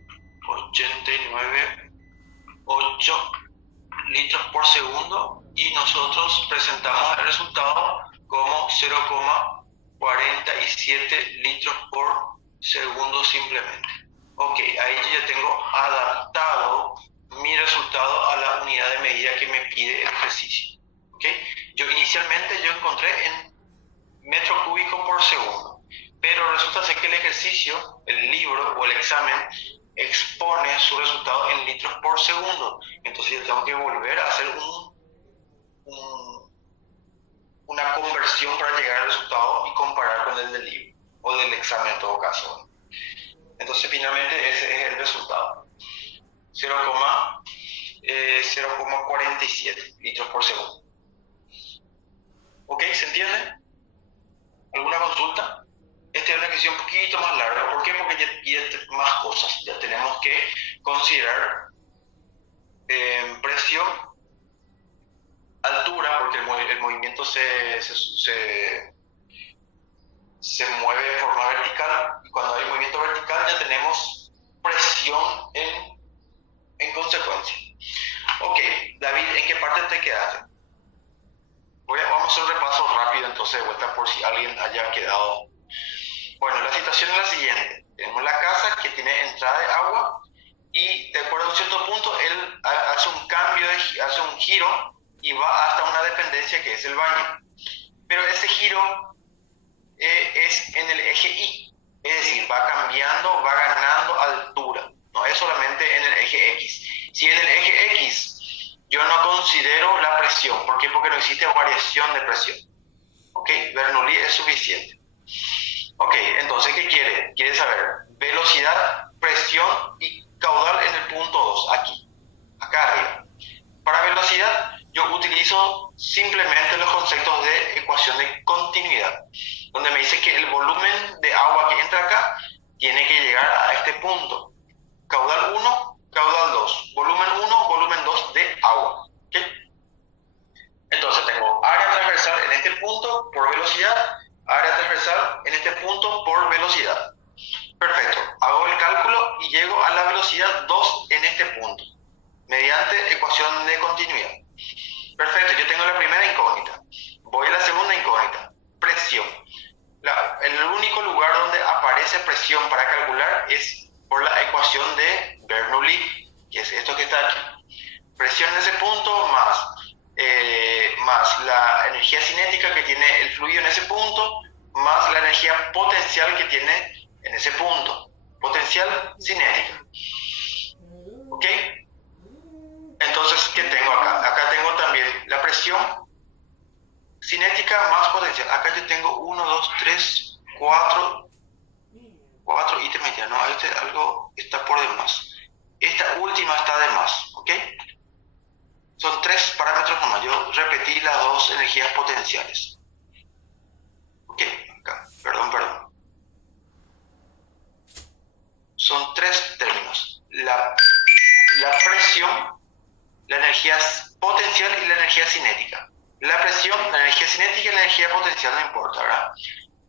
89, 8 litros por segundo, y nosotros presentamos el resultado como 0,47 litros por segundo simplemente. Ok, ahí yo ya tengo adaptado mi resultado a la unidad de medida que me pide el ejercicio. ¿Ok? Yo inicialmente encontré en metro cúbico por segundo, pero resulta ser que el ejercicio, el libro o el examen expone su resultado en litros por segundo. Entonces yo tengo que volver a hacer una conversión para llegar al resultado y comparar con el del libro o del examen en todo caso. Entonces finalmente ese es el resultado: 0,47 litros por segundo. ¿Ok? ¿Se entiende? ¿Alguna consulta? Esta es una ejercicio un poquito más larga. ¿Por qué? Porque ya pide más cosas. Ya tenemos que considerar presión, altura, porque el movimiento se mueve de forma vertical, y cuando hay movimiento vertical ya tenemos presión en consecuencia. Ok, David, ¿en qué parte te quedaste? Vamos a hacer un repaso rápido entonces de vuelta por si alguien haya quedado. Bueno, la situación es la siguiente: tenemos la casa que tiene entrada de agua y de acuerdo a un cierto punto él hace un cambio, hace un giro y va hasta una dependencia que es el baño. Pero ese giro es en el eje Y, es decir, va cambiando, va ganando altura, no es solamente en el eje X. Si en el eje X yo no considero la presión, ¿por qué? Porque no existe variación de presión. ¿Ok? Bernoulli es suficiente. Ok, entonces, ¿qué quiere? Quiere saber velocidad, presión y caudal en el punto 2, aquí, acá arriba. Para velocidad, yo utilizo simplemente los conceptos de ecuación de continuidad, donde me dice que el volumen de agua que entra acá tiene que llegar a este punto. Caudal 1, caudal 2, volumen 1, volumen 2 de agua. ¿Okay? Entonces tengo área transversal en este punto por velocidad, área transversal en este punto por velocidad. Perfecto, hago el cálculo y llego a la velocidad 2 en este punto, mediante ecuación de continuidad. Perfecto, yo tengo la primera incógnita. Voy a la segunda incógnita, presión. El único lugar donde aparece presión para calcular es por la ecuación de Bernoulli, que es esto que está aquí. Presión en ese punto más la energía cinética que tiene el fluido en ese punto, más la energía potencial que tiene en ese punto. Potencial cinética. ¿Ok? Entonces, ¿qué tengo acá? Acá tengo también la presión cinética más potencial. Acá yo tengo 1, 2, 3, 4 ítems ya, ¿no? Algo está por demás. Esta última está de más, ¿ok? Son 3 parámetros nomás. Yo repetí las 2 energías potenciales. Ok, acá, perdón. Son 3 términos. La presión, la energía potencial y la energía cinética. La presión, la energía cinética y la energía potencial no importa, ¿verdad?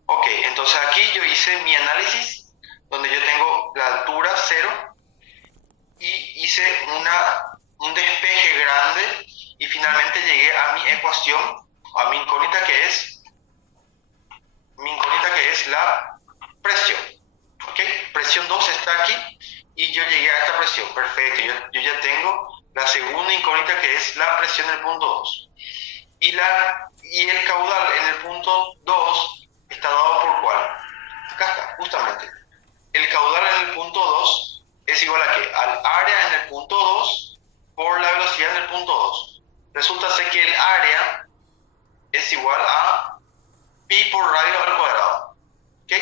Ok, entonces aquí yo hice mi análisis, donde yo tengo la altura 0 y hice un despeje grande y finalmente llegué a mi ecuación, a mi incógnita que es la presión. ¿Ok? Presión 2 está aquí y yo llegué a esta presión. Perfecto, yo ya tengo la segunda incógnita que es la presión en el punto 2. Y el caudal en el punto 2 está dado por ¿cuál? Acá está, justamente. El caudal en el punto 2 es igual a ¿qué? Al área en el punto 2 por la velocidad en el punto 2. Resulta ser que el área es igual a pi por radio al cuadrado. ¿Ok?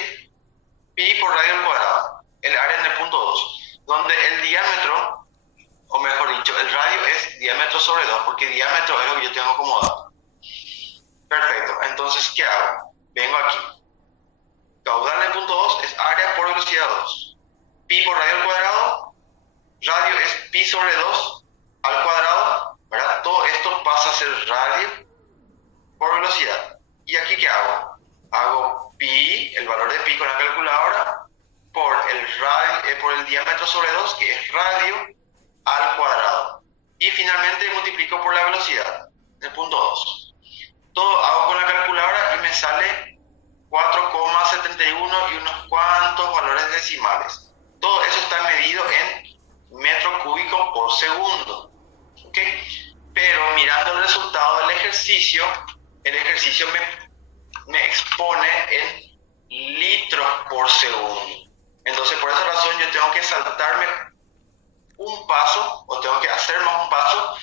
Pi por radio al cuadrado. El área en el punto 2. Donde el diámetro, o mejor dicho, el radio es diámetro sobre 2, porque diámetro es lo que yo tengo como dato. Perfecto. Entonces, ¿qué hago? Vengo aquí. Caudal en el punto 2 es área por velocidad 2. Pi por radio al cuadrado. Radio es pi sobre 2 al cuadrado, ¿verdad? Todo esto pasa a ser radio por velocidad. ¿Y aquí qué hago? Hago pi, el valor de pi con la calculadora, por el diámetro sobre 2, que es radio, al cuadrado. Y finalmente multiplico por la velocidad, el punto 2. Todo hago con la calculadora y me sale 4,71 y unos cuantos valores decimales. Todo eso está medido en metro cúbico por segundo. ¿Ok? Pero mirando el resultado del ejercicio, el ejercicio me expone en litros por segundo. Entonces, por esa razón, yo tengo que saltarme un paso, o tengo que hacer más un paso,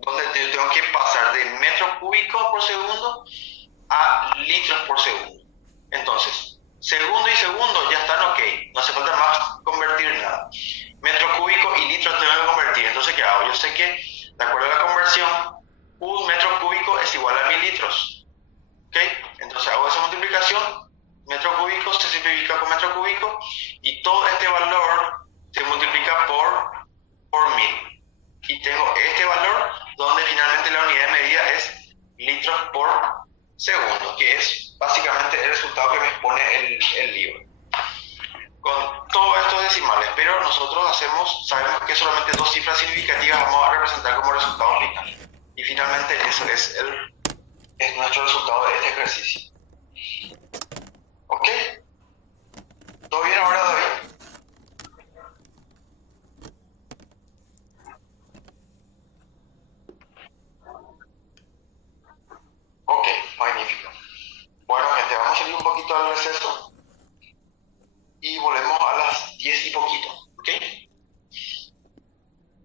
donde tengo que pasar de metros cúbicos por segundo a litros por segundo. Entonces, segundo y segundo ya están ok, no hace falta más convertir nada. Metro cúbico y litros tengo que convertir. Entonces, ¿qué hago? Yo sé que, de acuerdo a la conversión, un metro cúbico es igual a 1000 litros. ¿Ok? Entonces hago esa multiplicación, metro cúbico se simplifica con metro cúbico, y todo este valor se multiplica por 1000. Y tengo este valor donde finalmente la unidad de medida es litros por segundo, que es básicamente el resultado que me expone el libro. Con todos estos decimales, pero nosotros sabemos que solamente dos cifras significativas vamos a representar como resultado final. Y finalmente eso es nuestro resultado de este ejercicio. ¿Ok? ¿Todo bien ahora, David? Ok, magnífico. Bueno, gente, vamos a salir un poquito al receso y volvemos a las 10 y poquito. ¿Ok?